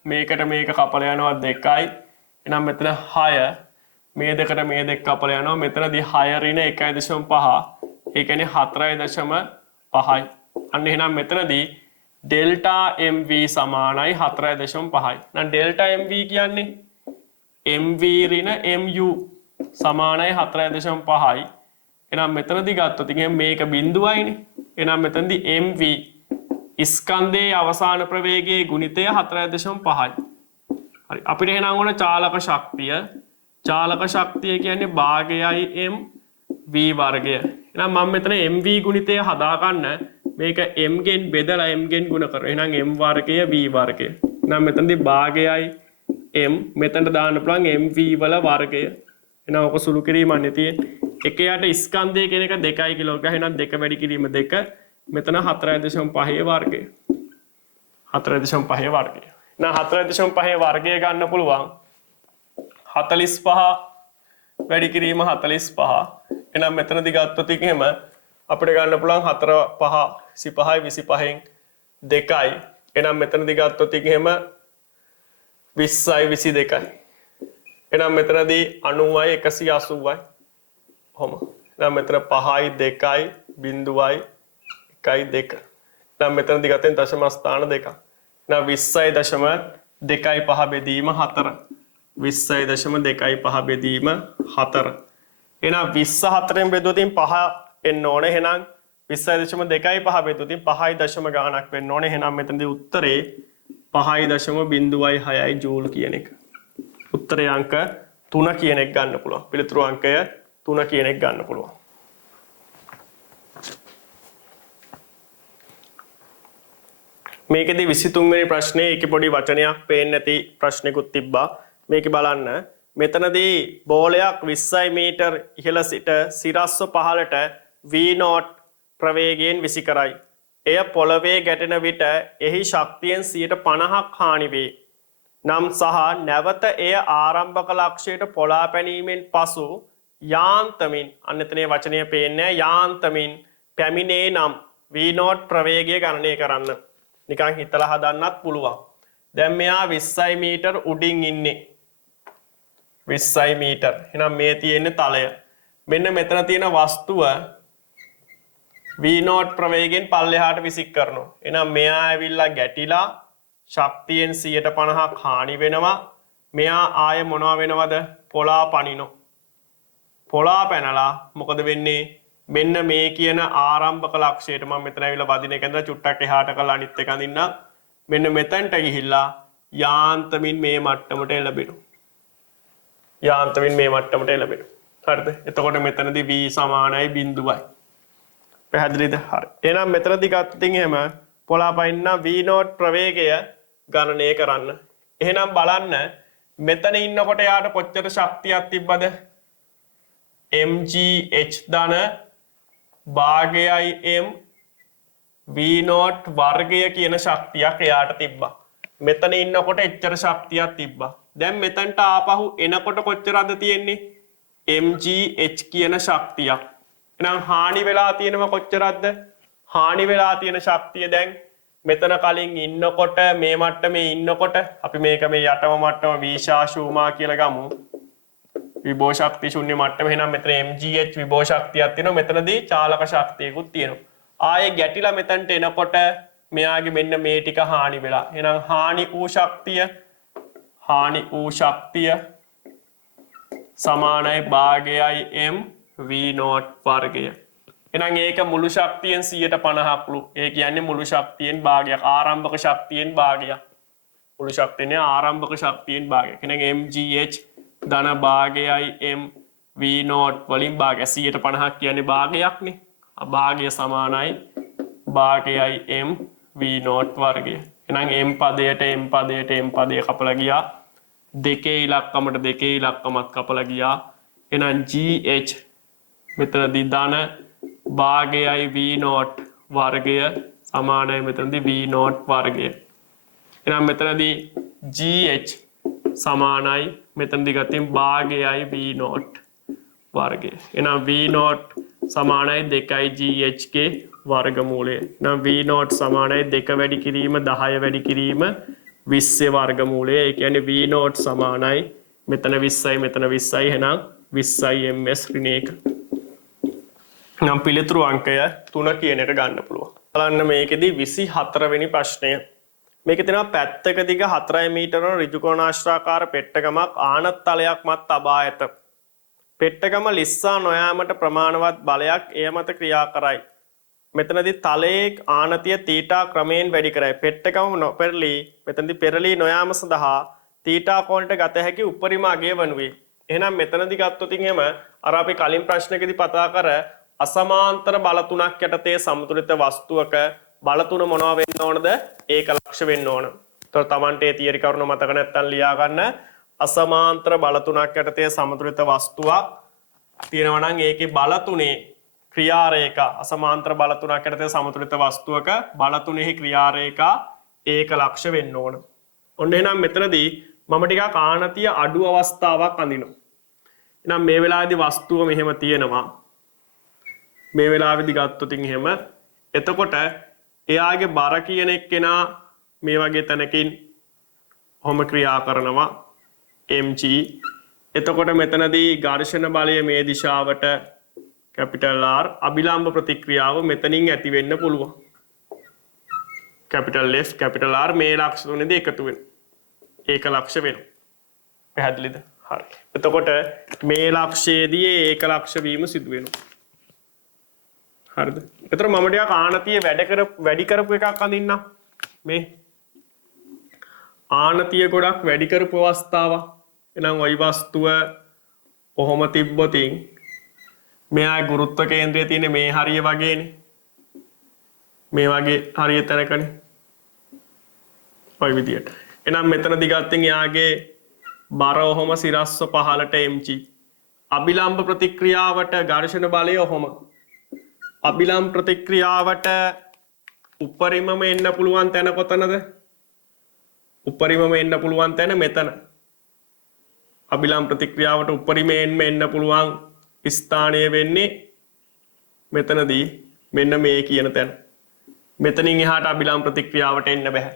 මේකට මේක කපල යනවා 2යි. එහෙනම් මෙතන 6 මේ දෙකට මේ දෙක කපල යනවා. මෙතනදී 6 ඍණ 1.5 ඒ කියන්නේ 4.5යි. අන්න එහෙනම් මෙතනදී ඩෙල්ටා mv සමානයි 4.5යි. නම් ඩෙල්ටා mv කියන්නේ mv ඍණ mu සමානයි 4.5යි. එහෙනම් මෙතනදී ගත්තොත් ඉතින් මේක බිඳුවයිනේ. එහෙනම් මෙතනදී mv ස්කන්ධයේ අවසාන ප්‍රවේගයේ ගුණිතය 4.5යි. හරි. අපිට එහෙනම් ඕන චාලක ශක්තිය. චාලක ශක්තිය කියන්නේ භාගයයි m v වර්ගය. එහෙනම් මම මෙතන mv ගුණිතය හදා ගන්න මේක m ගෙන් බෙදලා m ගෙන් ගුණ කරා. එහෙනම් m වර්ගය v වර්ගය. එහෙනම් මෙතනදී භාගයයි m මෙතනට දාන්න පුළුවන් mv වල වර්ගය. එහෙනම් ඔක සුළු කිරීමන්නේ තියෙන්නේ. එක යට ස්කන්ධය කියන එක 2යි කිලෝග්‍රෑම්. එහෙනම් 2 වැඩි කිරීම 2. මෙතන 4.5 වර්ගය. 4.5 වර්ගය. එහෙනම් 4.5 වර්ගය ගන්න පුළුවන්. 45 වැඩි කිරීම 45. එහෙනම් මෙතනදී ගත්තොත් එහෙම අපිට ගන්න පුළුවන් 4 5 25යි 25න් 2යි. එහෙනම් මෙතනදී ගත්තොත් එහෙම 20යි 22යි. එහෙනම් මෙතනදී 90යි 180යි. කොහොම? එහෙනම් මෙතන 5යි 2යි 0යි 1යි 2. එහෙනම් මෙතනදී ගත්තෙන් දශම ස්ථාන දෙකක්. එහෙනම් 20.25 බෙදීම 4. 20.25 බෙදීම 4. එහෙනම් 24න් බෙදුවොතින් 5 එන්න ඕනේ. එහෙනම් 20.25 බෙදුවොතින් 5යි දශම ගාණක් වෙන්න ඕනේ. එහෙනම් මෙතනදී උත්තරේ 5.06යි ජූල් කියන එක. උත්තරේ අංක 3 කියන එක ගන්න පුළුවන්. පිළිතුරු අංකය 3 කියන එක ගන්න පුළුවන්. මේකෙදී 23 වෙනි ප්‍රශ්නේ ඒකේ පොඩි වචනයක් පේන්නේ නැති ප්‍රශ්නෙකුත් තිබ්බා. මේක බලන්න. මෙතනදී බෝලයක් 20 මීටර් ඉහළ සිට සිරස්ව පහළට v0 ප්‍රවේගයෙන් විසි කරයි. එය පොළවේ ගැටෙන විට එහි ශක්තියෙන් 50%ක් හානි වේ. නම් සහ නැවත එය ආරම්භක ලක්ෂයට පොළා පැනීමෙන් පසු යාන්තමින් අන්න එතනේ වචනය පේන්නේ යාන්තමින් පැමිණේ නම් v0 ප්‍රවේගය ගණනය කරන්න. නිකන් හිතලා හදන්නත් පුළුවන්. දැන් මෙයා 20 මීටර් උඩින් ඉන්නේ. 20යි මීටර්. එහෙනම් මේ තියෙන්නේ තලය. මෙන්න මෙතන තියෙන වස්තුව v0 ප්‍රවේගයෙන් පල්ලෙහාට විසික් කරනවා. එහෙනම් මෙයා ඇවිල්ලා ගැටිලා ශක්තියෙන් 150ක් හානි වෙනවා. මෙයා ආය මොනවා වෙනවද? පොලා පනිනවා. පොලා පැනලා මොකද වෙන්නේ? මෙන්න මේ කියන ආරම්භක ලක්ෂයට මම මෙතන ඇවිල්ලා වදින එක ඉඳලා චුට්ටක් එහාට කරලා අනිත් එක අඳින්න. මෙන්න මෙතනට ගිහිල්ලා යාන්තමින් මේ මට්ටමට එළබෙනවා. යාන්තමින් මේ මට්ටමට එළබෙනවා. හරිද? එතකොට මෙතනදී v සමානයි 0යි. පැහැදිලිද? හරි. එහෙනම් මෙතනදී ගත්තොතින් එහෙම පොළාපයින්න v0 ප්‍රවේගය ගණනය කරන්න. එහෙනම් බලන්න මෙතන ඉන්නකොට යාට කොච්චර ශක්තියක් තිබ්බද? mgh ධන භාගයයි m v0 වර්ගය කියන ශක්තියක් එයාට තිබ්බා. මෙතන ඉන්නකොට එච්චර ශක්තියක් තිබ්බා. දැන් මෙතනට ආපහු එනකොට කොච්චරද තියෙන්නේ? mgh කියන ශක්තියක්. එහෙනම් හානි වෙලා තියෙනව කොච්චරක්ද? හානි වෙලා තියෙන ශක්තිය දැන් මෙතන කලින් ඉන්නකොට මේ මට්ටමේ ඉන්නකොට අපි මේක මේ යටම මට්ටම විශාෂූමා කියලා ගමු. විභව ශක්ති ශුන්‍ය මට්ටම. එහෙනම් මෙතන mgh විභව ශක්තියක් තියෙනවා. මෙතනදී චාලක ශක්තියකුත් තියෙනවා. ආයේ ගැටිලා මෙතනට එනකොට මෙයාගේ මෙන්න මේ ටික හානි වෙලා. එහෙනම් හානි වූ ශක්තිය සමානයි භාගයයි m v0 වර්ගය. එහෙනම් ඒක මුළු ශක්තියෙන් 150ක්ලු. ඒ කියන්නේ මුළු ශක්තියෙන් භාගයක්. ආරම්භක ශක්තියෙන් භාගයක්. මුළු ශක්තියනේ ආරම්භක ශක්තියෙන් භාගයක්. එහෙනම් mgh ධන භාගයයි m v0 වලින් භාගය. 150ක් කියන්නේ භාගයක්නේ. භාගය සමානයි භාගයයි m v0 වර්ගය. එහෙනම් m පදයට m පදයට m පදය කපලා ගියා. දෙකේ ඉලක්කමට දෙකේ ඉලක්කමත් කපලා ගියා. එහෙනම් gh මෙතනදී ධන භාගයයි v0 වර්ගය සමානයි මෙතනදී v0 වර්ගය. එහෙනම් මෙතනදී gh සමානයි මෙතනදී ගත්තෙන් භාගයයි v0 වර්ගය. එහෙනම් v0 සමානයි 2යි gh ගේ වර්ගමූලය. එහෙනම් v0 සමානයි 2 වැඩි කිරීම 10 වැඩි කිරීම 20 වර්ගමූලය. ඒ කියන්නේ v0 සමානයි මෙතන 20යි මෙතන 20යි. එහෙනම් 20යි ms ඍණ 1. නම් පිළිතුරු අංකය 3 කියන එක ගන්න පුළුවන්. බලන්න මේකෙදි 24 වෙනි ප්‍රශ්නය. මේකේ තියෙනවා පැත්තක දිග 4 මීටර ඍජු කෝණාශ්‍රාකාර පෙට්ටගමක් ආනත් තලයක් මත තබා ඇත. පෙට්ටගම ලිස්සා නොයාමට ප්‍රමාණවත් බලයක් එය මත ක්‍රියා කරයි. මෙතනදී තලයේ ආනතිය තීටා ක්‍රමයෙන් වැඩි කරයි. පෙට්ටගම නොපෙරළී මෙතනදී පෙරළී නොයාම සඳහා තීටා කෝණයට ගත හැකි උපරිම අගය වනුයේ. එහෙනම් මෙතනදී ගත්තොත් එහෙම අර අපි කලින් ප්‍රශ්නකදී කතා කර අසමාන්තර බල තුනක් යටතේ සමතුලිත වස්තුවක බල තුන මොනවා වෙන්න ඕනද? ඒක ලක්ෂ වෙන්න ඕන. ඒතකොට Tamante ඒ තියරි කරුණ මතක නැත්තම් ලියා ගන්න. අසමාන්තර බල තුනක් යටතේ සමතුලිත වස්තුවක් තියෙනවා නම් ඒකේ බල තුනේ ක්‍රියාරේඛා අසමාන්තර බල තුනක් යටතේ සමතුලිත වස්තුවක බල තුනේහි ක්‍රියාරේඛා ඒක ලක්ෂ වෙන්න ඕන. ඔන්න එහෙනම් මෙතනදී මම ටිකක් ආනතිය අඩු අවස්ථාවක් අඳිනවා. එහෙනම් මේ වෙලාවේදී වස්තුව මෙහෙම තියෙනවා. මේ වෙලාවේදී ගත්තොත් එහෙම එතකොට එයාගේ බර කියන එක්කෙනා මේ වගේ තැනකින් ඔහොම ක්‍රියා කරනවා mg. එතකොට මෙතනදී ඝර්ෂණ බලය මේ දිශාවට capital R අභිලම්බ ප්‍රතික්‍රියාව මෙතනින් ඇති වෙන්න පුළුවන්. capital F capital R මේ ලක්ෂ තුනේදී එකතු වෙනවා. ඒක ලක්ෂ වෙනවා. පැහැදිලිද? හරි. එතකොට මේ ලක්ෂයේදී ඒක ලක්ෂ වීම සිදු වෙනවා. හරිද? එතකොට මම ටිකක් ආනතිය වැඩි කරපු එකක් අඳින්නම්. මේ ආනතිය ගොඩක් වැඩි කරපු අවස්ථාවක්. එහෙනම් ওই වස්තුව කොහොම තිබ්බොතින් මෙයා ගුරුත්ව කේන්ද්‍රය තියෙන්නේ මේ හරිය වගේනේ. මේ වගේ හරිය තැනකනේ. ඔය විදියට. එහෙනම් මෙතනදී ගත්තෙන් එයාගේ බර ඔහොම සිරස්ව පහළට mg. අභිලම්බ ප්‍රතික්‍රියාවට ඝර්ෂණ බලය ඔහොම. අභිලම්බ ප්‍රතික්‍රියාවට උපරිමම එන්න පුළුවන් තැන කොතනද? උපරිමම එන්න පුළුවන් තැන මෙතන. අභිලම්බ ප්‍රතික්‍රියාවට උපරිමයෙන්ම එන්න පුළුවන් ස්ථානය වෙන්නේ මෙතනදී මෙන්න මේ කියන තැන. මෙතනින් එහාට අභිලම්බ ප්‍රතික්‍රියාවට එන්න බෑ.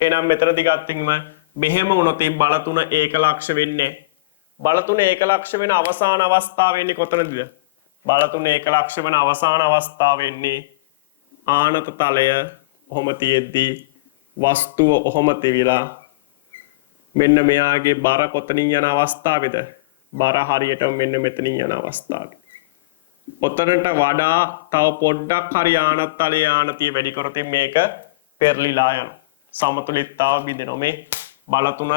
එහෙනම් මෙතනදී ගත්තින්ම මෙහෙම වුණොත් බල තුන ඒක ලක්ෂ වෙන්නේ. බල තුන ඒකලක්ෂ වෙන අවසාන අවස්ථාව වෙන්නේ කොතනද? බල තුන ඒකලක්ෂ වෙන අවසාන අවස්ථාව වෙන්නේ ආනත තලය ඔහොම තියෙද්දී වස්තුව ඔහොම තිවිලා මෙන්න මෙයාගේ බර කොතනින් යන අවස්ථාවේද? බර හරියටම මෙන්න මෙතනින් යන අවස්ථාවේ. ඔතනට වඩා තව පොඩ්ඩක් හරි ආනත තලයේ ආනතිය වැඩි කරොත් මේක පෙරලිලා යනවා. සමතුලිතතාව බිඳෙනවා. මේ බල තුන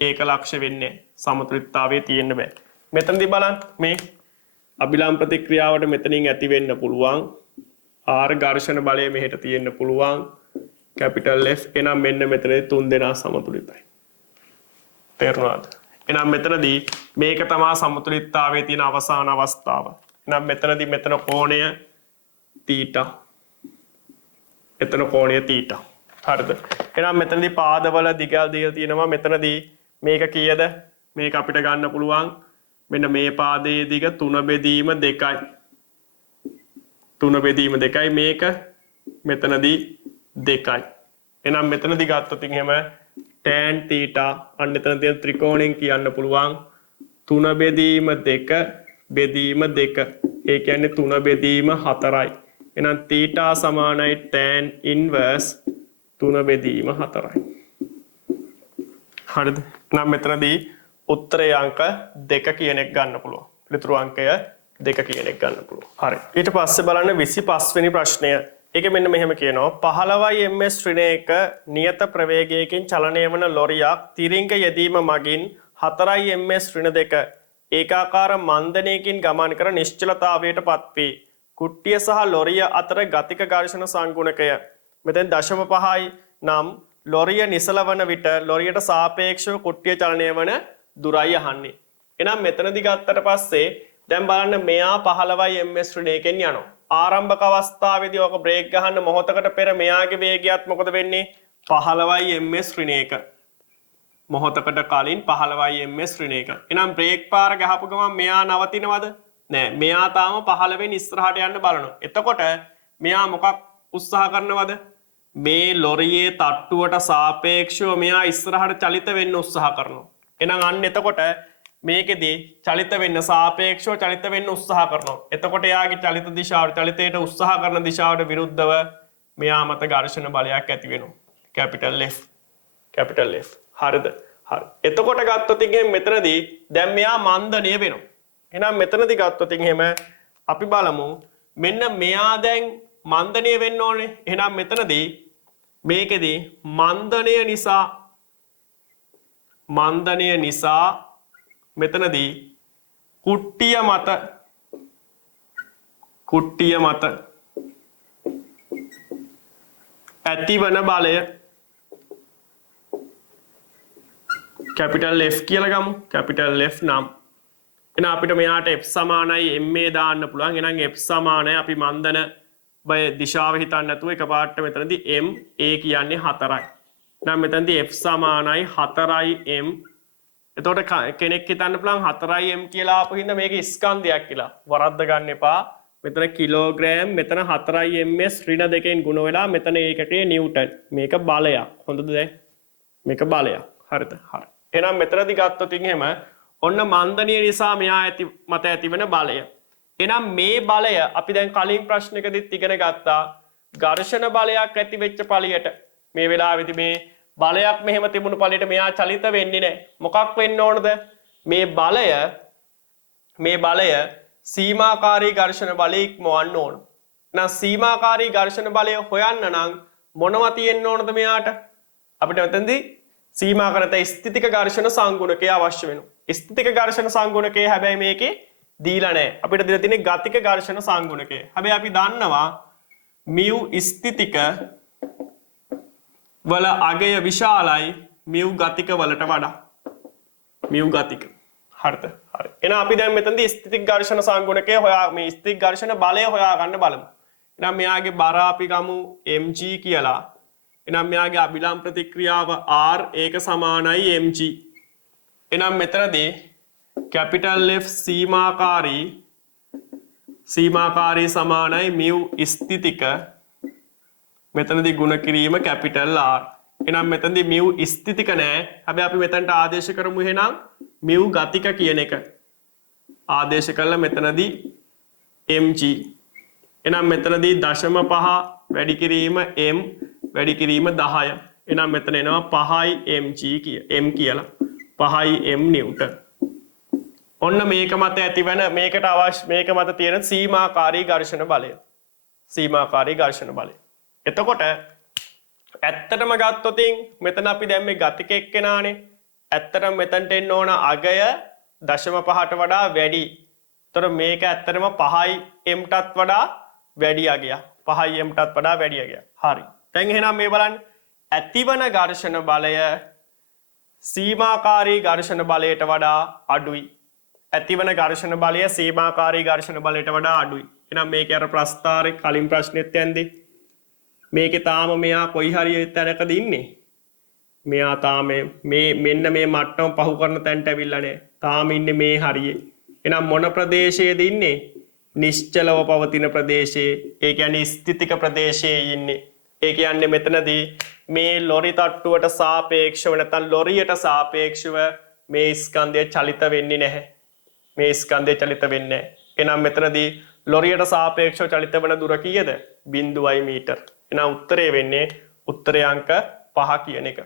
ඒකලක්ෂ වෙන්නේ සමතුලිතතාවයේ තියෙන්න බෑ. මෙතනදී බලන්න මේ අභිලම්බ ප්‍රතික්‍රියාවට මෙතනින් ඇති වෙන්න පුළුවන් R ඝර්ෂණ බලය මෙහෙට තියෙන්න පුළුවන් capital F. එනම් මෙන්න මෙතනදී තුන් දෙනා සමතුලිතයි. තේරුණාද? එනම් මෙතනදී මේක තමයි සමතුලිතතාවයේ තියෙන අවසාන අවස්ථාව. එනම් මෙතනදී මෙතන කෝණය θ. එතන කෝණය θ. හරිද? එහෙනම් මෙතනදී පාදවල දිගල් දීලා තියෙනවා. මෙතනදී මේක කීයද? මේක අපිට ගන්න පුළුවන් මෙන්න මේ පාදයේ දිග 3 බෙදීම 2යි. 3 බෙදීම 2යි මේක මෙතනදී 2යි. එහෙනම් මෙතනදී ගත්තොත් එහෙම tan θ අන්න එතන තියෙන ත්‍රිකෝණයෙන් කියන්න පුළුවන් 3 බෙදීම 2 බෙදීම 2. ඒ කියන්නේ 3 බෙදීම 4යි. එහෙනම් θ සමානයි tan inverse 3 බෙදීම 4යි. හරිද? නම් මෙතනදී උත්තරයේ අංක 2 කියන එක ගන්න පුළුවන්. පිළිතුරු අංකය 2 කියන එක ගන්න පුළුවන්. හරි. ඊට පස්සේ බලන්න 25 වෙනි ප්‍රශ්නය. ඒක මෙන්න මෙහෙම කියනවා 15යි ms ඍණයක නියත ප්‍රවේගයකින් චලනය වන ලොරියක් තිරිංග යෙදීම මගින් 4යි ms ඍණ 2 ඒකාකාර මන්දනයකින් ගමන් කර නිශ්චලතාවයට පත්වේ. කුට්ටිය සහ ලොරිය අතර ගතික ඝර්ෂණ සංගුණකය මෙතෙන් 0.5යි නම් ලොරිය නිසල වන විට ලොරියට සාපේක්ෂව කුට්ටිය චලනය වන දුරයි අහන්නේ. එහෙනම් මෙතනදී ගත්තට පස්සේ දැන් බලන්න මෙයා 15යි ms ඍණයකින් යනවා. ආරම්භක අවස්ථාවේදී ඔක බ්‍රේක් ගහන්න මොහොතකට පෙර මෙයාගේ වේගයත් මොකද වෙන්නේ? 15යි ms ඍණයක. මොහොතකට කලින් 15යි ms ඍණයක. එහෙනම් බ්‍රේක් පාර ගහපු ගමන් මෙයා නවතිනවද? නෑ. මෙයා තාම 15 වෙනි ඉස්සරහට යන්න බලනවා. එතකොට මෙයා මොකක් උත්සාහ කරනවද? මේ ලොරියේ තට්ටුවට සාපේක්ෂව මෙයා ඉස්සරහට චලිත වෙන්න උත්සාහ කරනවා. එහෙනම් අන්න එතකොට මේකෙදී චලිත වෙන්න සාපේක්ෂව චලිත වෙන්න උත්සාහ කරනවා. එතකොට එයාගේ චලිත දිශාවට චලිතයට උත්සාහ කරන දිශාවට විරුද්ධව මෙයා මත ඝර්ෂණ බලයක් ඇති වෙනවා. capital F. capital F. හරිද? හරි. එතකොට ගත්තොත් ඉතින් මෙතනදී දැන් මෙයා මන්දනය වෙනවා. එහෙනම් මෙතනදී ගත්තොත් එහෙම අපි බලමු මෙන්න මෙයා දැන් මන්දනය වෙන්න ඕනේ. එහෙනම් මෙතනදී මේකෙදී මන්දනය නිසා මෙතනදී කුට්ටිය මත ඇතිවන බලය capital F කියලා ගමු. capital F නම් එහෙනම් අපිට මෙයාට F සමානයි ma දාන්න පුළුවන්. එහෙනම් F සමානයි අපි මන්දන බය දිශාව හිතන්න නැතුව එකපාරට මෙතනදී ma කියන්නේ 4යි. එහෙනම් මෙතනදී F සමානයි 4m. එතකොට කෙනෙක් හිතන්න පුළුවන් 4m කියලා ආපු හින්දා මේක ස්කන්ධයක් කියලා. වරද්ද ගන්න එපා. මෙතන කිලෝග්‍රෑම් මෙතන 4ms ඍණ දෙකෙන් ගුණ වෙලා මෙතන ඒකට නිව්ටන්. මේක බලයක්. හොඳද දැන්? මේක බලයක්. හරිද? හරි. එහෙනම් මෙතනදී ගත්තොත් එහෙම ඔන්න මන්දනිය නිසා මෙහා මත ඇතිවෙන බලය. එහෙනම් මේ බලය අපි දැන් කලින් ප්‍රශ්නකදීත් ඉගෙන ගත්තා. ඝර්ෂණ බලයක් ඇති වෙච්ච පළියට මේ වෙලාවේදී මේ බලයක් මෙහෙම තිබුණු පළියට මෙයා චලිත වෙන්නේ නැහැ. මොකක් වෙන්න ඕනද? මේ බලය සීමාකාරී ඝර්ෂණ බලය ඉක්මවන්න ඕන. එහෙනම් සීමාකාරී ඝර්ෂණ බලය හොයන්න නම් මොනවා තියෙන්න ඕනද මෙයාට? අපිට මෙතනදී සීමා කරත ස්ථිතික ඝර්ෂණ සංගුණකය අවශ්‍ය වෙනවා. ස්ථිතික ඝර්ෂණ සංගුණකය හැබැයි මේකේ දීලා නැහැ. අපිට දීලා තියෙන්නේ ගතික ඝර්ෂණ සංගුණකය. හැබැයි අපි දන්නවා mu ස්ථිතික වල අගය විශාලයි mu ගතික වලට වඩා. mu ගතික. හරිද? හරි. එහෙනම් අපි දැන් මෙතනදී ස්ථිතික ඝර්ෂණ සංගුණකය මේ ස්ථිතික ඝර්ෂණ බලය හොයා ගන්න බලමු. එහෙනම් මෙයාගේ බර අපි ගමු mg කියලා. එහෙනම් මෙයාගේ අභිලම්බ ප්‍රතික්‍රියාව R ඒක සමානයි mg. එහෙනම් මෙතනදී capital F සීමාකාරී සමානයි mu ස්ථිතික මෙතනදී ගුණ කිරීම capital R. එහෙනම් මෙතනදී mu ස්ථිතික නෑ. හැබැයි අපි මෙතනට ආදේශ කරමු එහෙනම් mu ගතික කියන එක. ආදේශ කළා මෙතනදී mg. එහෙනම් මෙතනදී 0.5 වැඩි කිරීම m වැඩි කිරීම 10. එහෙනම් මෙතන එනවා 5 mg m කියලා. 5 m නිව්ටන්. ඔන්න මේක මත ඇතිවන මේකට අවශ්‍ය මේක මත තියෙන සීමාකාරී ඝර්ෂණ බලය. සීමාකාරී ඝර්ෂණ බලය. එතකොට ඇත්තටම ගත්තොතින් මෙතන අපි දැන් මේ ගතික එක්කෙනානේ. ඇත්තටම මෙතනට එන්න ඕන අගය 0.5ට වඩා වැඩි. ඒතර මේක ඇත්තටම 5යි m ටත් වඩා වැඩි අගයක්. 5යි m ටත් වඩා වැඩි අගයක්. හරි. දැන් එහෙනම් මේ බලන්න ඇතිවන ඝර්ෂණ බලය සීමාකාරී ඝර්ෂණ බලයට වඩා අඩුයි. ඇතිවන ඝර්ෂණ බලය සීමාකාරී ඝර්ෂණ බලයට වඩා අඩුයි. එහෙනම් මේකේ අර ප්‍රස්තාරේ කලින් ප්‍රශ්නෙත් යන්නේ. මේකේ තාම මෙයා කොයි හරි තැනකද ඉන්නේ. මෙයා තාම මේ මෙන්න මේ මට්ටම පහු කරන තැනට ඇවිල්ලා නැහැ. තාම ඉන්නේ මේ හරියේ. එහෙනම් මොන ප්‍රදේශයේද ඉන්නේ? නිශ්චලව පවතින ප්‍රදේශයේ. ඒ කියන්නේ ස්ථිතික ප්‍රදේශයේ ඉන්නේ. ඒ කියන්නේ මෙතනදී මේ ලොරි තට්ටුවට සාපේක්ෂව නැත්නම් ලොරියට සාපේක්ෂව මේ ස්කන්ධය චලිත වෙන්නේ නැහැ. මේ ස්කන්ධය චලිත වෙන්නේ නැහැ. එහෙනම් මෙතනදී ලොරියට සාපේක්ෂව චලිත වන දුර කීයද? 0.5 මීටර. එහෙනම් උත්තරේ වෙන්නේ උත්තරේ අංක 5 කියන එක.